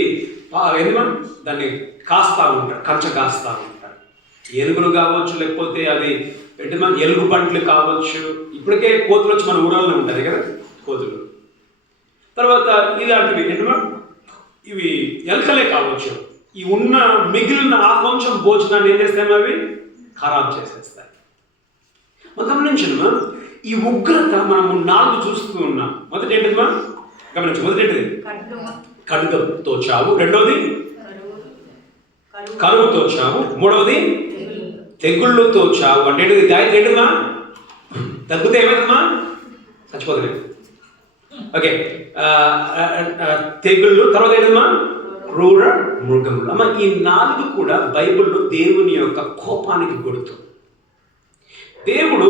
దాన్ని కాస్తా ఉంటారు, కంచె కాస్తా ఉంటారు. ఏనుగులు కావచ్చు, లేకపోతే అది ఎలుగు బంట్లు కావచ్చు. ఇప్పటికే కోతులు వచ్చి మన ఊళ్ళలో ఉంటుంది కదా కోతులు. తర్వాత ఇలాంటివి ఇవి ఎలుకలే కావచ్చు. ఈ ఉన్న మిగిలిన ఆ కొంచెం భోజనాన్ని ఏం చేస్తాయి? అవి ఖరాబ్ చేసేస్తాయి. మనం గమనించమ్మా, ఈ ఉగ్రత మనము 4 చూస్తూ ఉన్నాం. మొదటి ఏంటమ్మా? గమనించు. మొదటి ఏంటిది? ఖడ్గంతో చావు. రెండవది కరువుతో చావు. మూడవది తెగుళ్ళతో చావు. అంటే ఏంటిది? గాయత్రి ఏంటమ్మా? తగ్గితే ఏమైందమ్మా? చచ్చిపోతుంది. ఓకే, తెగుళ్ళు, తర్వాత ఏంటమ్మా క్రూర మృగములు. అమ్మ ఈ 4 కూడా బైబిల్లో దేవుని యొక్క కోపానికి గుర్తు. దేవుడు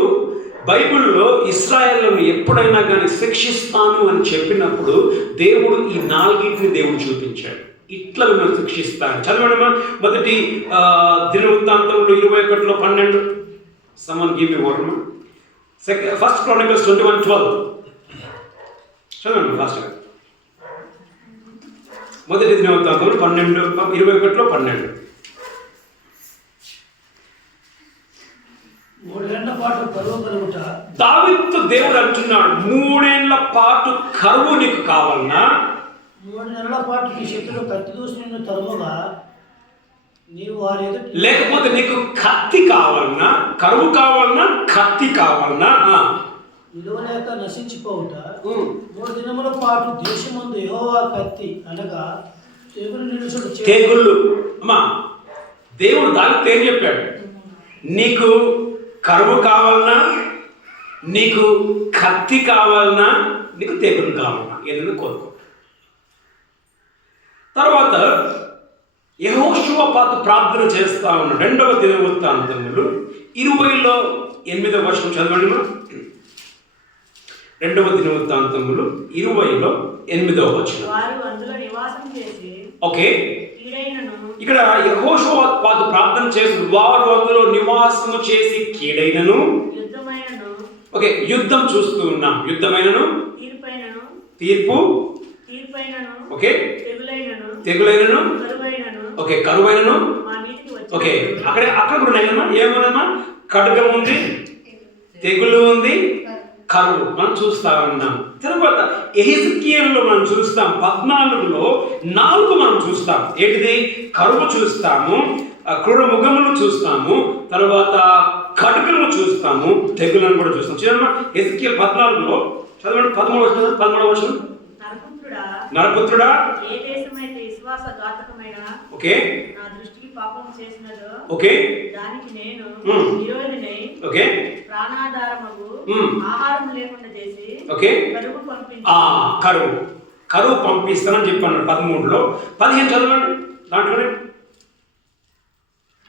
బైబిల్లో ఇశ్రాయేలును ఎప్పుడైనా కానీ శిక్షిస్తాను అని చెప్పినప్పుడు దేవుడు ఈ 4 దేవుడు చూపించాడు. ఇట్లా మేము శిక్షిస్తాను. చదవండి మొదటి దినవృత్తాంతంలో 21:12. Someone give me water. First Chronicles 21:12 చదవండి ఫాస్ట్గా. మొదటి దినవృత్తాంతంలో 21:12. 3 ఏళ్ల పాటు కరువు కలుగుట. దావీదు దేవుడు అంటున్నాడు, 3 ఏళ్ల పాటు కరువు నీకు కావాలన్నా, 3 నెలల పాటు నీ శత్రులు కత్తి దూసి నిన్ను తరుముగా నీవు వారి ఎదుట, లేకపోతే నీకు కత్తి కావాలన్నా, కరువు కావాలన్నా, కత్తి కావాలన్నా, నిలువలేక నశించిపోవుట. 3 దినముల పాటు దేశమందు యెహోవా కత్తి అనగా తెగులు నిలుచుడు. తెగుళ్ళు. అమ్మా దేవుడు దానికి ఏం చెప్పాడు? నీకు కరువు కావాలన్నా, నీకు కత్తి కావాలన్నా, నీకు తెగులు కావాలన్నా, ఏదైనా కోరుకో. తర్వాత యెహోషువ ప్రార్థన చేస్తా ఉన్నాడు. 2వ దినవృత్తాంతములు 20:8 చదవండి. 2వ దినవృత్తాంతములు 20:8. వారు అందులో నివాసం చేసి ఓకే, కీడైనను, ఇక్కడ యెహోషువ ప్రార్థన చేసి వారు అందులో నివాసము చేసి కీడైనను, యుద్ధమైనను, ఓకే యుద్ధం చూస్తూ ఉన్నాం. యుద్ధమైనను, తీర్పు, తీర్పైనను, ఓకే తెగులైనను, తెగులైనను, ఓకే కరువైనను, మా మీదికి వచ్చి, ఓకే అక్కడ కూడా ఉన్నాయమ్మా. ఏమన్నా ఖడ్గం ఉంది, తెగులు ఉంది, కరువు మనం చూస్తా ఉన్నాం. తర్వాత యెహెజ్కేలులో మనం చూస్తాం 14లో 4 మనం చూస్తాం. ఏంటిది? కరువు చూస్తాము, క్రూర మృగములు చూస్తాము, తర్వాత ఖడ్గము చూస్తాము, తెగులను కూడా చూస్తాం. చూడమ్మా యెహెజ్కేలు 14లో చదవండి. 13వ నరపుత్రుడా, ఏ దేశమైతే విశ్వాసఘాతకమైన ఓకే నా దృష్టికి పాపం చేసినదో, ఓకే దానికి నేను విరోధినై, ఓకే ప్రాణాధారమగు ఆహారం లేకుండా చేసి, ఓకే కరువు పంపించి, కరువు పంపిస్తానని చెప్పాను 13లో. 15 చదవండి. దాంట్లోనే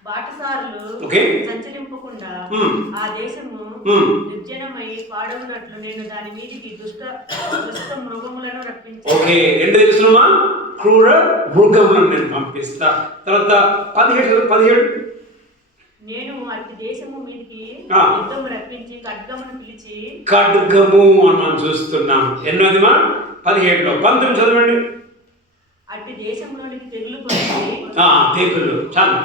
బాటసారులు ఓకే సంచరింపకుండా ఆ దేశము నిర్జనమై పాడవునట్లు నేను దాని మీదికి దుష్ట మృగములను రప్పించి, ఓకే ఏంటి తెలుసుమా? క్రూర మృగములను నేను పంపిస్తా. తర్వాత 17 నేను అట్టి దేశము మీదికి యుద్ధము రప్పించి ఖడ్గమును పిలిచి, ఖడ్గము అని మనం చూస్తున్నాం. ఎన్నోదిమా 17లో. 19 చదవండి. అట్టి దేశంలోనికి తెగులు పంపి, తెగులు. చాలా.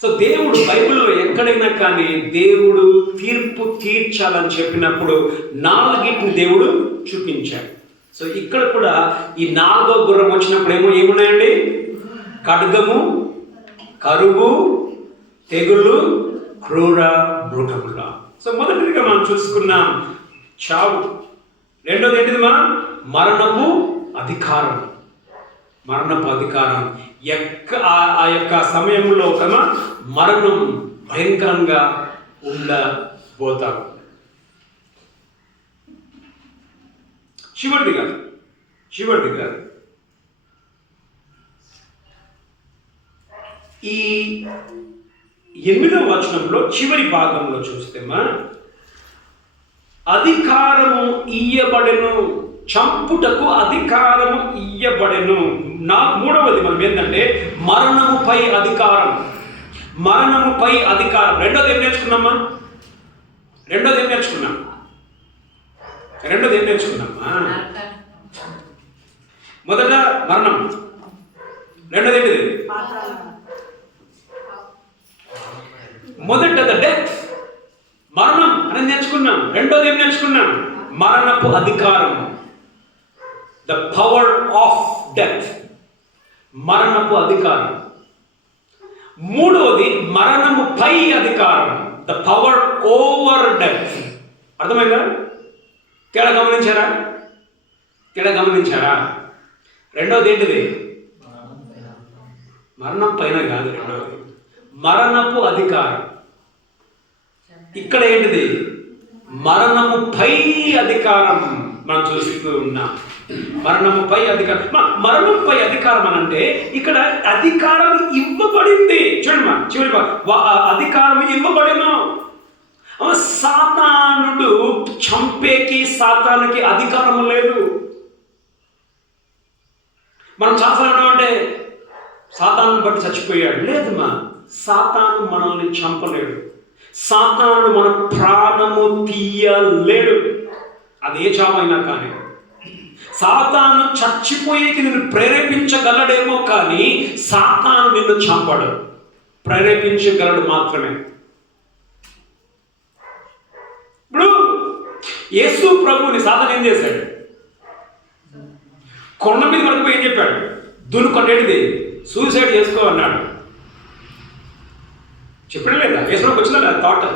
సో దేవుడు బైబిల్లో ఎక్కడైనా కానీ దేవుడు తీర్పు తీర్చాలని చెప్పినప్పుడు 4 దేవుడు చూపించాడు. సో ఇక్కడ కూడా ఈ 4వ గుర్రం వచ్చినప్పుడు ఏమున్నాయండి? ఖడ్గము, కరువు, తెగులు, క్రూర మృగముల. సో మొదటిగా మనం చూసుకున్నాం చావు. రెండోది ఏంటిది? మరణపు అధికారం. మరణపు అధికారం. ఆ యొక్క సమయంలో ఒక మరణం భయంకరంగా ఉండబోతాం. చివరిదిగా ఈ 8వ వచనంలో చివరి భాగంలో చూస్తే అధికారము ఇయ్యబడెను, చంపుటకు అధికారము ఇయ్యబడెను. 3వది మనం ఏంటంటే మరణముపై అధికారం. మరణముపై అధికారం. రెండోది ఏం నేర్చుకున్నామా? మొదట మరణం, రెండోది ఏంటిది? మొదట డెత్, మరణం అనేది నేర్చుకున్నాం. రెండోది ఏం నేర్చుకున్నాం? మరణపు అధికారం, ద పవర్ ఆఫ్ డెత్, మరణపు అధికారం. మూడవది మరణముపై అధికారం, ద పవర్ ఓవర్ డెత్. అర్థమైందా? తేడా గమనించారా? రెండవది ఏంటిది? మరణం పైన కాదు, రెండవది మరణపు అధికారం. ఇక్కడ ఏంటిది? మరణముపై అధికారం, మనం చూస్తూ ఉన్నాం. మరణముపై అధికారం. మరణంపై అధికారం అని అంటే ఇక్కడ అధికారం ఇవ్వబడింది. చూడండి చివరి అధికారం ఇవ్వబడిను. సాతానుడు చంపేకి సాతానుకి అధికారం లేదు. మనం చాలాసార్లు అంటే సాతాను బట్టి చచ్చిపోయాడు. లేదమ్మా, సాతాను మనల్ని చంపలేడు. సాతానుడు మన ప్రాణము తీయలేడు. అది ఏ చావైనా కానీ. సాతాను చచ్చిపోయేకి నిన్ను ప్రేరేపించగలడేమో కానీ సాతాను నిన్ను చంపడు, ప్రేరేపించగలడు మాత్రమే. ఇప్పుడు యేసు ప్రభువుని సాతాను ఏం చేశాడు? కొండ మీద వరకు ఏం చెప్పాడు? దున్నుకొండేటిది సూసైడ్ చేసుకో అన్నాడు. చెప్పడం లేదా? యేసులోకి వచ్చిన థాట్.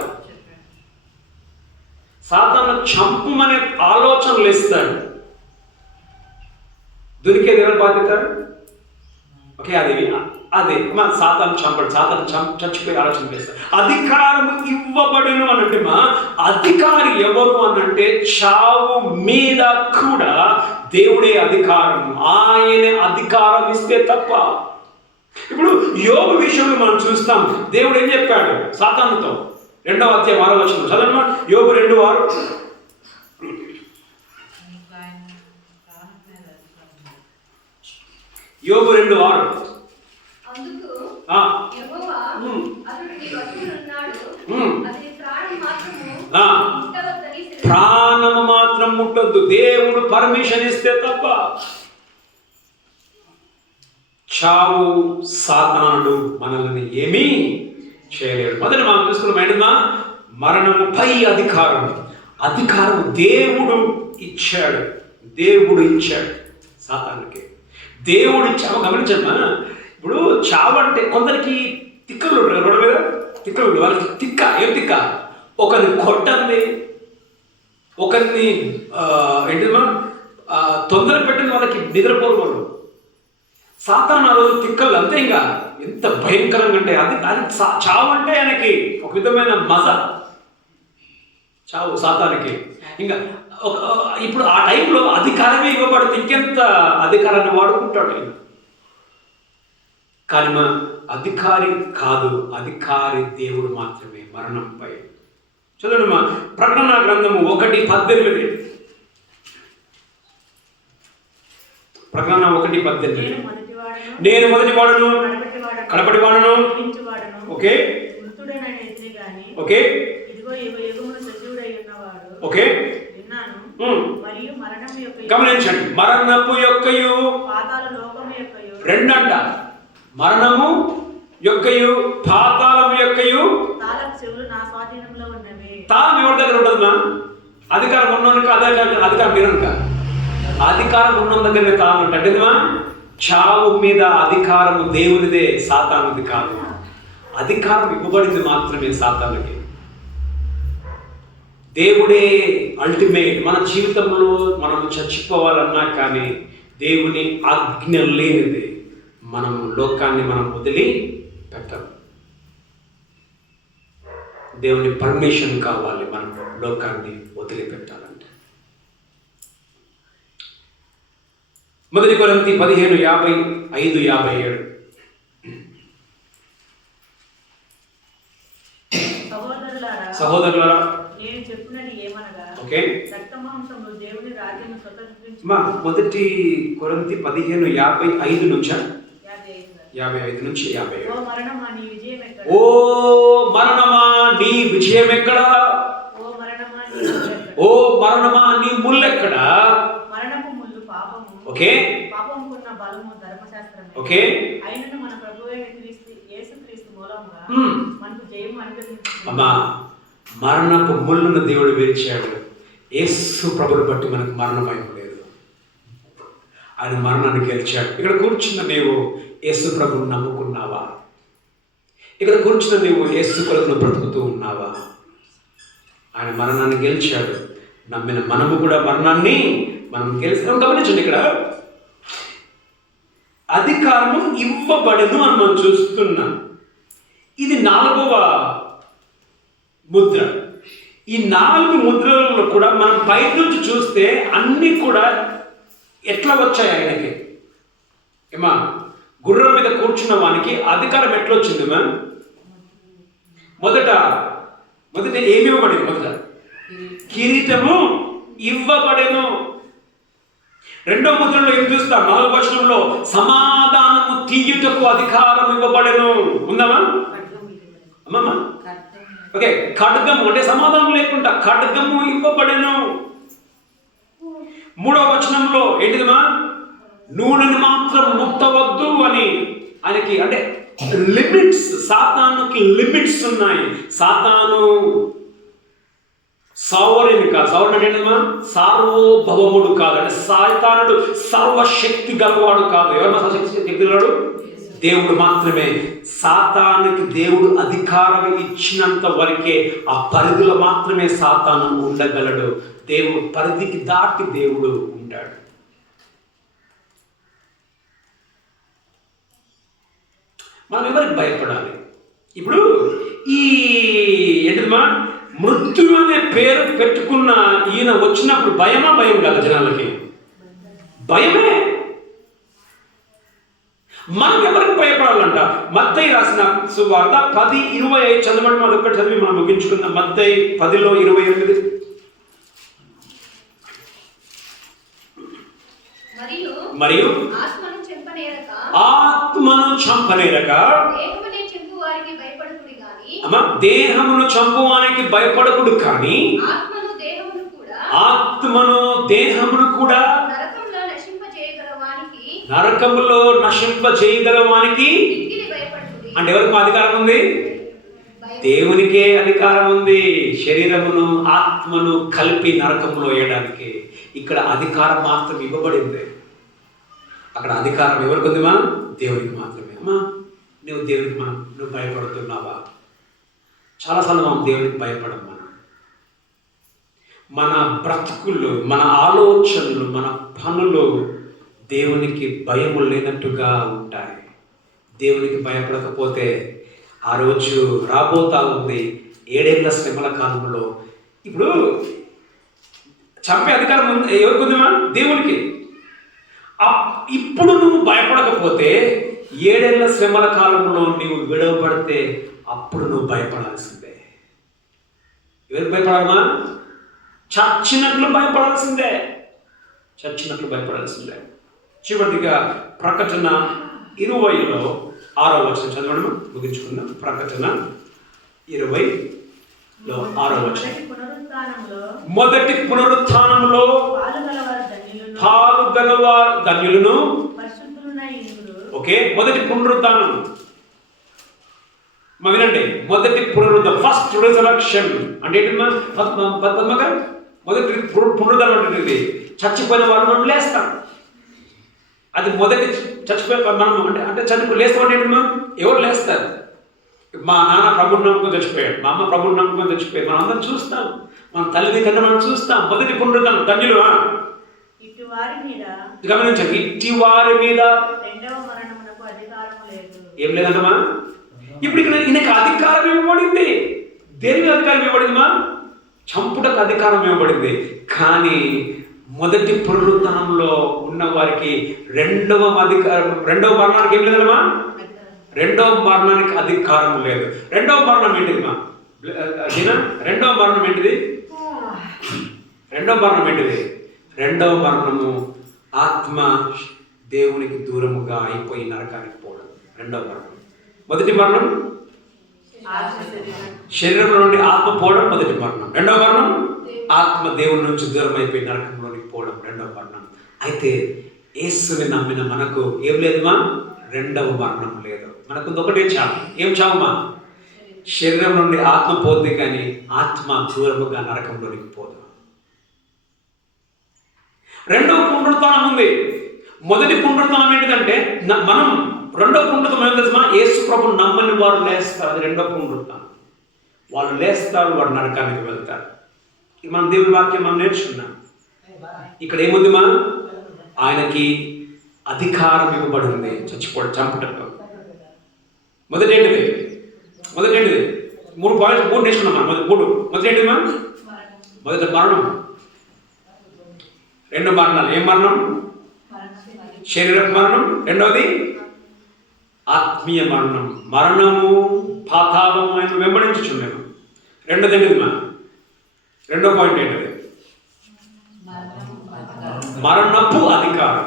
సాతాను చంపమనే ఆలోచనలు ఇస్తాడు. దునికేది ఎవరి బాధ్యత? ఓకే, అది మా సాతాను చంపడు. సాతాను చచ్చిపోయి ఆలోచన చేస్తాడు. అధికారం ఇవ్వబడును అనంటే మా అధికారి ఎవరు అనంటే చావు మీద కూడా దేవుడే అధికారం. ఆయన అధికారం ఇస్తే తప్ప. ఇప్పుడు యోబు విషయంలో మనం చూస్తాం. దేవుడు ఏం చెప్పాడు సాతానుతో? 2వ అధ్యాయం 6వ వచనం చదవమ్మా. యోబు 2:6. యోబు 2:6. ప్రాణము మాత్రం ముట్టొద్దు. దేవుడు పర్మిషన్ ఇస్తే తప్ప. చావు సాతానుడు మనల్ని ఏమీ చేయలేడు. మొదటి మనం చూసుకున్నాం ఏంటమ్మా? మరణముపై అధికారం. అధికారం దేవుడు ఇచ్చాడు. దేవుడు ఇచ్చాడు సాతానుకి. దేవుడు ఇచ్చాము. గమనించమ్మా, ఇప్పుడు చావు అంటే కొందరికి తిక్కలు ఉంటారు. రోడ్డు మీద తిక్కలు ఉంటారు. వాళ్ళకి తిక్క ఏం తిక్క? ఒకరిని కొట్టండి, ఒకరిని ఏంటమ్మా తొందర పెట్టిన వాళ్ళకి నిద్రపోరు. సాతాను ఆ రోజు తిక్కలు అంతే. ఇంకా ఎంత భయంకరంగా అంటే అది చావు అంటే ఆయనకి ఒక విధమైన మజా. చావు సాతానికి ఇంకా ఇప్పుడు ఆ టైంలో అధికారమే ఇవ్వబడుతుంది. ఇంకెంత అధికారాన్ని వాడుకుంటాడు. కానీ మా అధికారి కాదు, అధికారి దేవుడు మాత్రమే మరణంపై. చదువు మా ప్రకటన గ్రంథము 1:18. ప్రకటన 1:18. నేను మొదటి వాడను, కడపటి వాడను. Okay okay okay. గమనించండి, మరణము యొక్కయు రెండంట. మరణము యొక్కయు పాతాళము యొక్కయు తాళం ఎవరి దగ్గర ఉంటుందా? అధికారం ఉన్నోనుక అధికారం లేనుక. అధికారం ఉన్న దగ్గర తాళం ఉంటుంది. చావు మీద అధికారము దేవునిదే, సాతానుది కాదు. అధికారం ఇవ్వబడింది మాత్రమే సాతానుకి. దేవుడే అల్టిమేట్. మన జీవితంలో మనం చచ్చిపోవాలన్నా కానీ దేవుని ఆజ్ఞ లేనిది మనం లోకాన్ని మనం వదిలి పెట్టాం. దేవుని పర్మిషన్ కావాలి మనం లోకాన్ని వదిలిపెట్టాలంటే. 1 కొరింథీ 15:55-57. సహోదరులారా, నేను చెప్పినది ఏమనగా, ఓకే, రక్తమాంసములు దేవుని రాజ్యము స్వతంత్రించు. 1 కొరింథీ 15:55 నుంచి 55 నుంచి 57. ఓ మరణమా నీ విజయం ఎక్కడ? ఓ మరణమా నీ విజయం ఎక్కడ? ఓ మరణమా నీ ముల్లెక్కడ? మరణపు ముల్లు పాపము. ఓకే, పాపముకున్న బలము ధర్మశాస్త్రమే. ఓకే. అయినను మన ప్రభువైన యేసుక్రీస్తు మూలంగా మనకు జయం అనుగ్రహించును. అమ్మా, మరణపు ముళ్ళను దేవుడు విరిచాడు. యేసు ప్రభువుని బట్టి మనకు మరణం అయిపోలేదు. ఆయన మరణాన్ని గెలిచాడు. ఇక్కడ కూర్చున్న నీవు యేసు ప్రభువుని నమ్ముకున్నావా? ఇక్కడ కూర్చున్న నీవు యేసు కొరకు బ్రతుకుతూ ఉన్నావా? ఆయన మరణాన్ని గెలిచాడు. నమ్మిన మనము కూడా మరణాన్ని మనం గెలుస్తాం. గమనించండి, ఇక్కడ అధికారము ఇవ్వబడను అని మనం చూస్తున్నాం. ఇది 4వ ముద్ర. ఈ 4 ముద్రలలో కూడా మనం పై నుంచి చూస్తే అన్నీ కూడా ఎట్లా వచ్చాయి ఆయనకి? ఏమా, గుర్రం మీద కూర్చున్న వానికి అధికారం ఎట్లా వచ్చింది? మొదట ఏమి ఇవ్వబడింది? మొదట కిరీటము ఇవ్వబడేను. రెండో ముద్రలో ఏం చూస్తాం? 4వ వచనంలో సమాధానము తీయుటకు అధికారం ఇవ్వబడేను. ఉందామా అమ్మమ్మా? ఓకే, ఖడ్గము అంటే సమాధానం లేకుండా ఖడ్గము ఇవ్వబడెను. 3వ వచనంలో ఏంటిదమ్మా? నూనెను మాత్రం ముట్టవద్దు అని ఆయనకి, అంటే లిమిట్స్, సాతానుకి లిమిట్స్ ఉన్నాయి. సాతాను సౌవర్యుని కాదు. సౌవర్యుడు అంటే ఏంటమ్మా? సార్వభౌముడు కాదు. అంటే సాతానుడు సర్వశక్తి గలవాడు కాదు. ఎవరు సర్వశక్తి గలవాడు? దేవుడు మాత్రమే. సాతానుకి దేవుడు అధికారం ఇచ్చినంత వరకే ఆ పరిధిలో మాత్రమే సాతాను ఉండగలడు. దేవుడు పరిధికి దాటి దేవుడు ఉంటాడు. మనం ఎవరికి భయపడాలి? ఇప్పుడు ఈ ఏంటమ్మా, మృత్యు అనే పేరు పెట్టుకున్న ఈయన వచ్చినప్పుడు భయం కదా జనాలకి? భయమే. మనం ఎవరికి భయపడాలంట? మత్తయి రాసిన సువార్త 10:25 చదవండి. మనం ఒక్కటి చదివి మనం ముగించుకుందాం. మత్తయి 10:28. మరియు ఆత్మను చంపనేరక దేహమును చంపువానికి భయపడకుడు కానీ ఆత్మను దేహమును కూడా నరకములో నశింపజేయగలవానికి. అంటే ఎవరికి అధికారం ఉంది? దేవునికే అధికారం ఉంది. శరీరమును ఆత్మను కలిపి నరకంలో వేయడానికి. ఇక్కడ అధికారం మాత్రం ఇవ్వబడింది. అక్కడ అధికారం ఎవరికి ఉందిమా? దేవునికి మాత్రమే. అమ్మా, నువ్వు దేవునికి నువ్వు భయపడుతున్నావా? చాలాసార్లు మనం దేవునికి భయపడం. మన బ్రతుకులు, మన ఆలోచనలు, మన పనులు దేవునికి భయము లేనట్టుగా ఉంటాయి. దేవునికి భయపడకపోతే ఆ రోజు రాబోతా ఉంది 7 ఏళ్ల శ్రమల కాలంలో. ఇప్పుడు చంపే అధికారం ఎవరికి ఉందిమా? దేవునికి. ఇప్పుడు నువ్వు భయపడకపోతే 7 ఏళ్ల శ్రమల కాలంలో నువ్వు విడవబడితే అప్పుడు నువ్వు భయపడాల్సిందే. ఎవరికి భయపడాలమ్మా? చచ్చినట్లు భయపడాల్సిందే. చచ్చినట్లు భయపడాల్సిందే. చివరిగా ప్రకటన 20లో 6వ వచనం చదవడం ముగించుకుందాం. ప్రకటన 20లో 6వ వచనం. మొదటి పునరుత్థానములో పాలుగలవారు ధన్యులను. ఓకే, మొదటి పునరుత్థానం వినండి. మొదటి పునరుద్ధరణ, ఫస్ట్ రిజరక్షన్ అంటే ఏంటమ్మా? మొదటి పునరుద్ధరణ అంటే చచ్చిపోయిన వాళ్ళు మనం లేస్తాం. అది మొదటి చచ్చిపోయి మనం అంటే చనిపోయి లేస్తామంటే ఏంటమ్మా? ఎవరు లేస్తారు? మా నాన్న ప్రభుని నమ్ముకొని చచ్చిపోయాడు, మా అమ్మ ప్రభుని నమ్ముకొని చచ్చిపోయాడు. మనం అందరం చూస్తాం, మన తల్లిది కన్నా మనం చూస్తాం. మొదటి పునరుద్ధరణ ధన్యులు. గమనించండి, ఇట్టి వారి మీద ఏం లేదంటమ్మా. ఇప్పుడు ఇక్కడ ఈయనకి అధికారం ఇవ్వబడింది. దేనికి అధికారం ఇవ్వబడిందిమా? చంపుటకు అధికారం ఇవ్వబడింది. కానీ మొదటి పునరుత్థానంలో ఉన్న వారికి రెండవ మరణానికి ఏం లేదమ్మా? రెండవ మరణానికి అధికారం లేదు. రెండవ మరణం ఏంటిదిమా? రెండవ మరణం ఏంటిది? రెండవ మరణము ఆత్మ దేవునికి దూరముగా అయిపోయి నరకానికి పోవడం రెండవ మరణం. మొదటి మరణం శరీరం నుండి ఆత్మ పోవడం మొదటి మరణం. రెండవ మరణం ఆత్మ దేవుని నుంచి దూరం అయిపోయి నరకంలోనికి పోవడం రెండవ మరణం. అయితే యేసుని నమ్మిన మనకు ఏం లేదుమా? రెండవ మరణం లేదు. మనకు ఒకటే చావు. ఏం చావుమా? శరీరం నుండి ఆత్మ పోద్ది, కానీ ఆత్మ దూరముగా నరకంలోనికి పోదు. రెండవ పునరుత్థానం ఉంది. మొదటి పునరుత్థానం ఏంటిదంటే మనం రెండవ పునరుత్థానం ఏం తెలుసా? యేసు ప్రభు నమ్మని వారు లేస్తారు. అది రెండవ పునరుత్థానం. వాళ్ళు లేస్తారు, వారు నరకానికి వెళ్తారు. మనం దేవుని వాక్యం మనం నేర్చుకున్నాం. ఇక్కడ ఏముందిమా? ఆయనకి అధికారం ఇవ్వబడింది చంపుటకు. మొదటి ఏంటిది? 3 పాయింట్స్ 3 నేర్చుకున్నాం. మొదటి ఏంటిమా? మొదటి మరణం, రెండు మరణాలు. ఏం మరణం? శరీర మరణం. రెండవది ఆత్మీయ మరణం. మరణము పాతాళము ఆయన వెంబడించుచున్నాము. రెండోది ఏంటిది మా రెండో పాయింట్ ఏంటది? మరణపు అధికారం.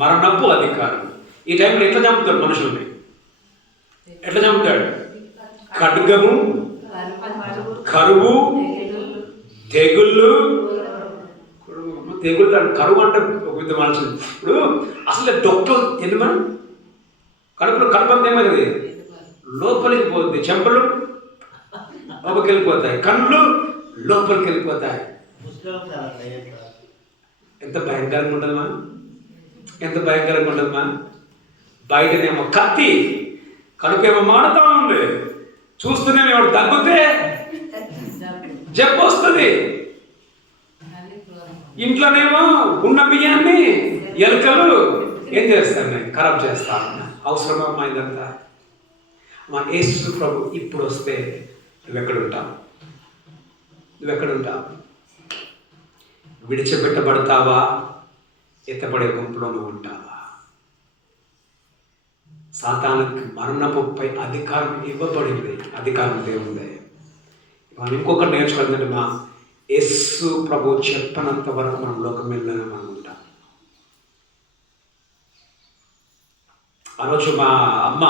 మరణపు అధికారం. ఈ టైంలో ఎట్లా చంపుతాడు మనుషుల్ని? ఎట్లా చంపుతాడు? ఖడ్గము, కరువు, తెగుళ్ళు. తెగుళ్ళు కరువు అంటే ఒక మనుషులు ఇప్పుడు అసలు డాక్టర్ ఎందుకు కడుపు అంతా ఏమైంది? లోపలికి పోతుంది. చెంపలు లోపలికి వెళ్ళిపోతాయి, కళ్ళు లోపలికి వెళ్ళిపోతాయి. ఎంత భయంకరంగా ఉండదమ్మా, ఎంత భయంకరంగా ఉండదమ్మా. బయటనేమో కత్తి, కడుపేమో మాడుతూ ఉంది, చూస్తూనే ఎవడు తగ్గితే జబ్బు వస్తుంది. ఇంట్లోనేమో ఉన్న బియ్యాన్ని ఎలుకలు ఏం చేస్తాను? ఖరాబ్ చేస్తాను. అవసరమా ఇదంతా? మా యేసు ప్రభు ఇప్పుడు వస్తే నువ్వెక్కడుంటావు? నువ్వెక్కడుంటావు? విడిచిపెట్టబడతావా? ఎత్తపడే గుంపులో నువ్వు ఉంటావా? సాతానుకి మరణపుపై అధికారం ఇవ్వబడింది. అధికారం దేవుందే. మనం ఇంకొకటి నేర్చుకోవాలంటే మా యేసు ప్రభు చెప్పనంత వరకు మనం లోకం వెళ్ళాలని మనం ఉంటాం. ఆ రోజు మా అమ్మ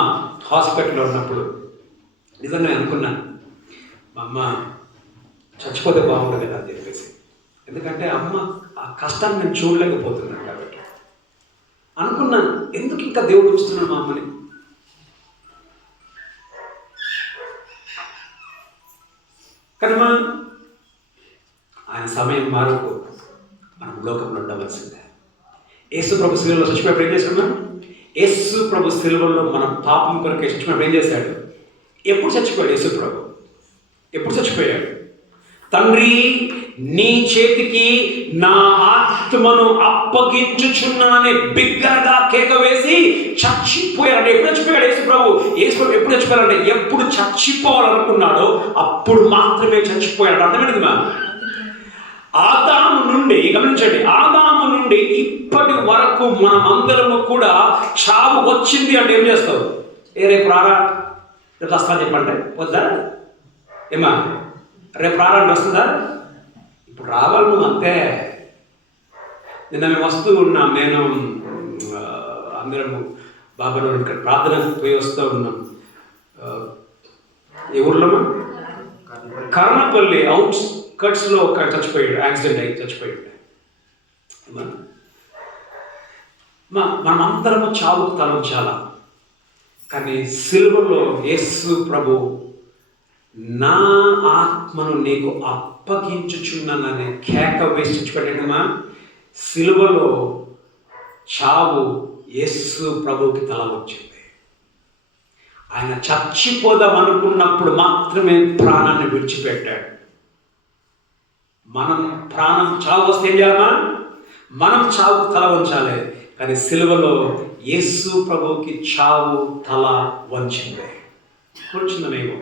హాస్పిటల్లో ఉన్నప్పుడు నిజంగా అనుకున్నాను, మా అమ్మ చచ్చిపోతే బాగుంటుంది కదా అని చెప్పేసి. ఎందుకంటే అమ్మ ఆ కష్టాన్ని నేను చూడలేకపోతున్నాను కాబట్టి అనుకున్నాను, ఎందుకు ఇంకా దేవుడు చూస్తున్నాడు మా అమ్మని? కనుక ఆయన సమయం మారకు మనం లోకంలో ఉండవలసిందే. యేసు ప్రభు శిలువలో చచ్చిపోయినప్పుడు ఏం చేసుకున్నాం? యేసు ప్రభు శిలువలో మన పాపం కొరకు చచ్చిపోయినప్పుడు ఏం చేశాడు? ఎప్పుడు చచ్చిపోయాడు యేసు ప్రభు? ఎప్పుడు చచ్చిపోయాడు? తండ్రి, నీ చేతికి నా ఆత్మను అప్పగించుచున్నానని బిగ్గరగా కేక వేసి చచ్చిపోయాడు. ఎప్పుడు చచ్చిపోయాడు యేసు ప్రభు? యేసు ప్రభు ఎప్పుడు చచ్చిపోయాడంటే ఎప్పుడు చచ్చిపోవాలనుకున్నాడో అప్పుడు మాత్రమే చచ్చిపోయాడు. అర్థమైంది మా? ఆదాము నుండి, గమనించండి, ఆదాము నుండి ఇప్పటి వరకు మనమందరము కూడా చావు వచ్చింది అంటే ఏం చేస్తావు? రేపు రారా, రేపు వస్తా చెప్పండి, వద్దా? ఏమా రేపు రారా అంటే వస్తుందా? ఇప్పుడు రావాలి నువ్వు, అంతే. నిన్న మేము వస్తూ ఉన్నాం, నేను అందరము బాబాలో ఇక్కడ ప్రార్థనకు పోయి వస్తూ ఉన్నాం. ఏ ఊర్లో? కర్ణపల్లి అవుట్స్ కట్స్లో ఒక చచ్చిపోయాడు, యాక్సిడెంట్ అయ్యి చచ్చిపోయాడు. మనం అందరము చావుకు తలంచాల, కానీ సిలువలో యేసు ప్రభు నా ఆత్మను నీకు అప్పగించుచున్నానని కేక వేసి చచ్చిపోయాడమ్మా. సిలువలో చావు యేసు ప్రభుకి తల వచ్చింది. ఆయన చచ్చిపోదాం అనుకున్నప్పుడు మాత్రమే ప్రాణాన్ని విడిచిపెట్టాడు. మనం ప్రాణం చావు వస్తే ఏం చేయాలమ్మా? మనం చావుకు తల వంచాలి. కానీ సిలువలో యేసు ప్రభుకి చావు తల వంచింది. కూర్చుందామేమో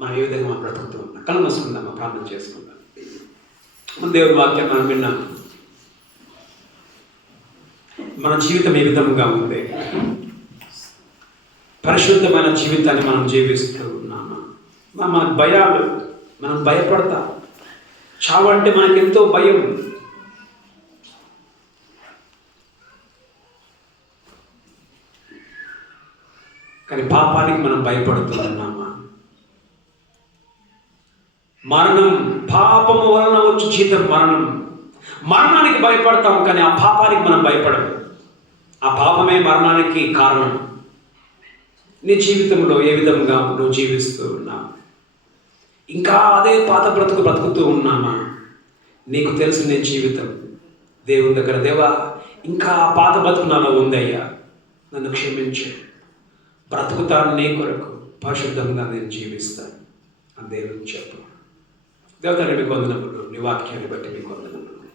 మనం ఏ విధంగా మనం బ్రతుకుతూ ఉన్నాం? కళ్ళు మూసుకుందాం, ప్రార్థన చేసుకుందాం. మన దేవుడి వాక్యం మనం విన్నాం. మన జీవితం ఏ విధంగా ఉంది? పరిశుద్ధమైన జీవితాన్ని మనం జీవిస్తూ ఉన్నామా? మన భయాలు, మనం భయపడతాం. చావు అంటే మనకి ఎంతో భయం. కానీ పాపానికి మనం భయపడుతున్నామా? మరణం, పాపము వలన వచ్చి జీతం మరణం. మరణానికి భయపడతాం, కానీ ఆ పాపానికి మనం భయపడము. ఆ పాపమే మరణానికి కారణం. నీ జీవితంలో ఏ విధంగా నువ్వు జీవిస్తూ ఉన్నావు? ఇంకా అదే పాత బ్రతుకుతూ ఉన్నామా? నీకు తెలిసిన నీ జీవితం దేవుని దగ్గర, దేవా ఇంకా ఆ పాత బ్రతుకు నాలో ఉందయ్యా, నన్ను క్షమించు, బ్రతుకుతాను నీ కొరకు, పరిశుద్ధంగా నేను జీవిస్తాను అని దేవుని చెప్పు. దేవతని మీకు వందనములు, నీ వాక్యాన్ని బట్టి మీకు వందనములు.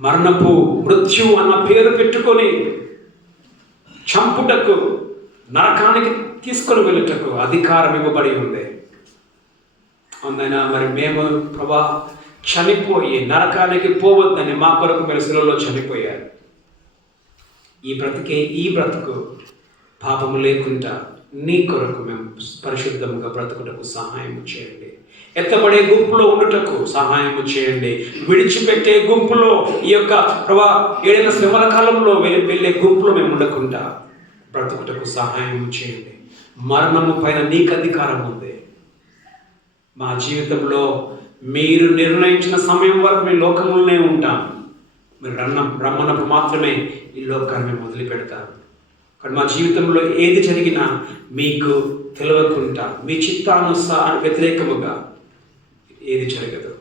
మరణపు మృత్యు అన్న పేరు పెట్టుకొని చంపుటకు, నరకానికి తీసుకొని వెళ్ళుటకు అధికారం ఇవ్వబడి ఉంది. అవునైనా మరి మేము ప్రభా చనిపోయి నరకానికి పోవద్దని మా కొరకు మీరు శిలువలో చనిపోయారు. ఈ బ్రతుకు పాపము లేకుండా నీ కొరకు మేము పరిశుద్ధంగా బ్రతుకుటకు సహాయం చేయండి. ఎత్తబడే గుంపులో ఉండుటకు సహాయం చేయండి. విడిచిపెట్టే గుంపులో ఈ యొక్క ప్రభా ఏడైన శ్రమల కాలంలో వెళ్ళే గుంపులో మేము ఉండకుండా బ్రతుకుటకు సహాయం చేయండి. మరణము పైన నీకు అధికారం ఉంది. మా జీవితంలో మీరు నిర్ణయించిన సమయం వరకు మీ లోకంలోనే ఉంటాం. మీరు రమ్మన్నప్పుడు మాత్రమే ఈ లోకాన్ని మేము వదిలిపెడతాం. కానీ మా జీవితంలో ఏది జరిగినా మీకు తెలియకుండా మీ చిత్తానుసార వ్యతిరేకముగా ఏది జరగదు.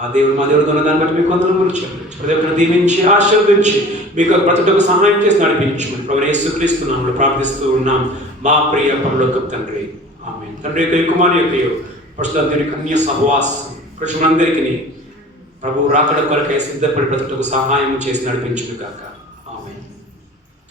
ఆ దేవుడు మా దేవుడు దాన్ని బట్టి మీకు వందనములు చెల్లించు. ప్రతి ఒక్కరు దీవించి ఆశీర్వదించి మీకు బ్రతుకు సహాయం చేసి నడిపించమని ప్రభువైన యేసుక్రీస్తు నామములో ప్రార్థిస్తూ ఉన్నాం మా ప్రియ పరలోకపు తండ్రి. ఆమేన్. తండ్రి యొక్క కుమారుని యొక్క పరిశుద్ధాత్మ కన్య సహవాసం పురుషులందరికీ ప్రభు రాకడ కొరకై సిద్ధపడి బ్రతుకు సహాయం చేసి నడిపించును గాక.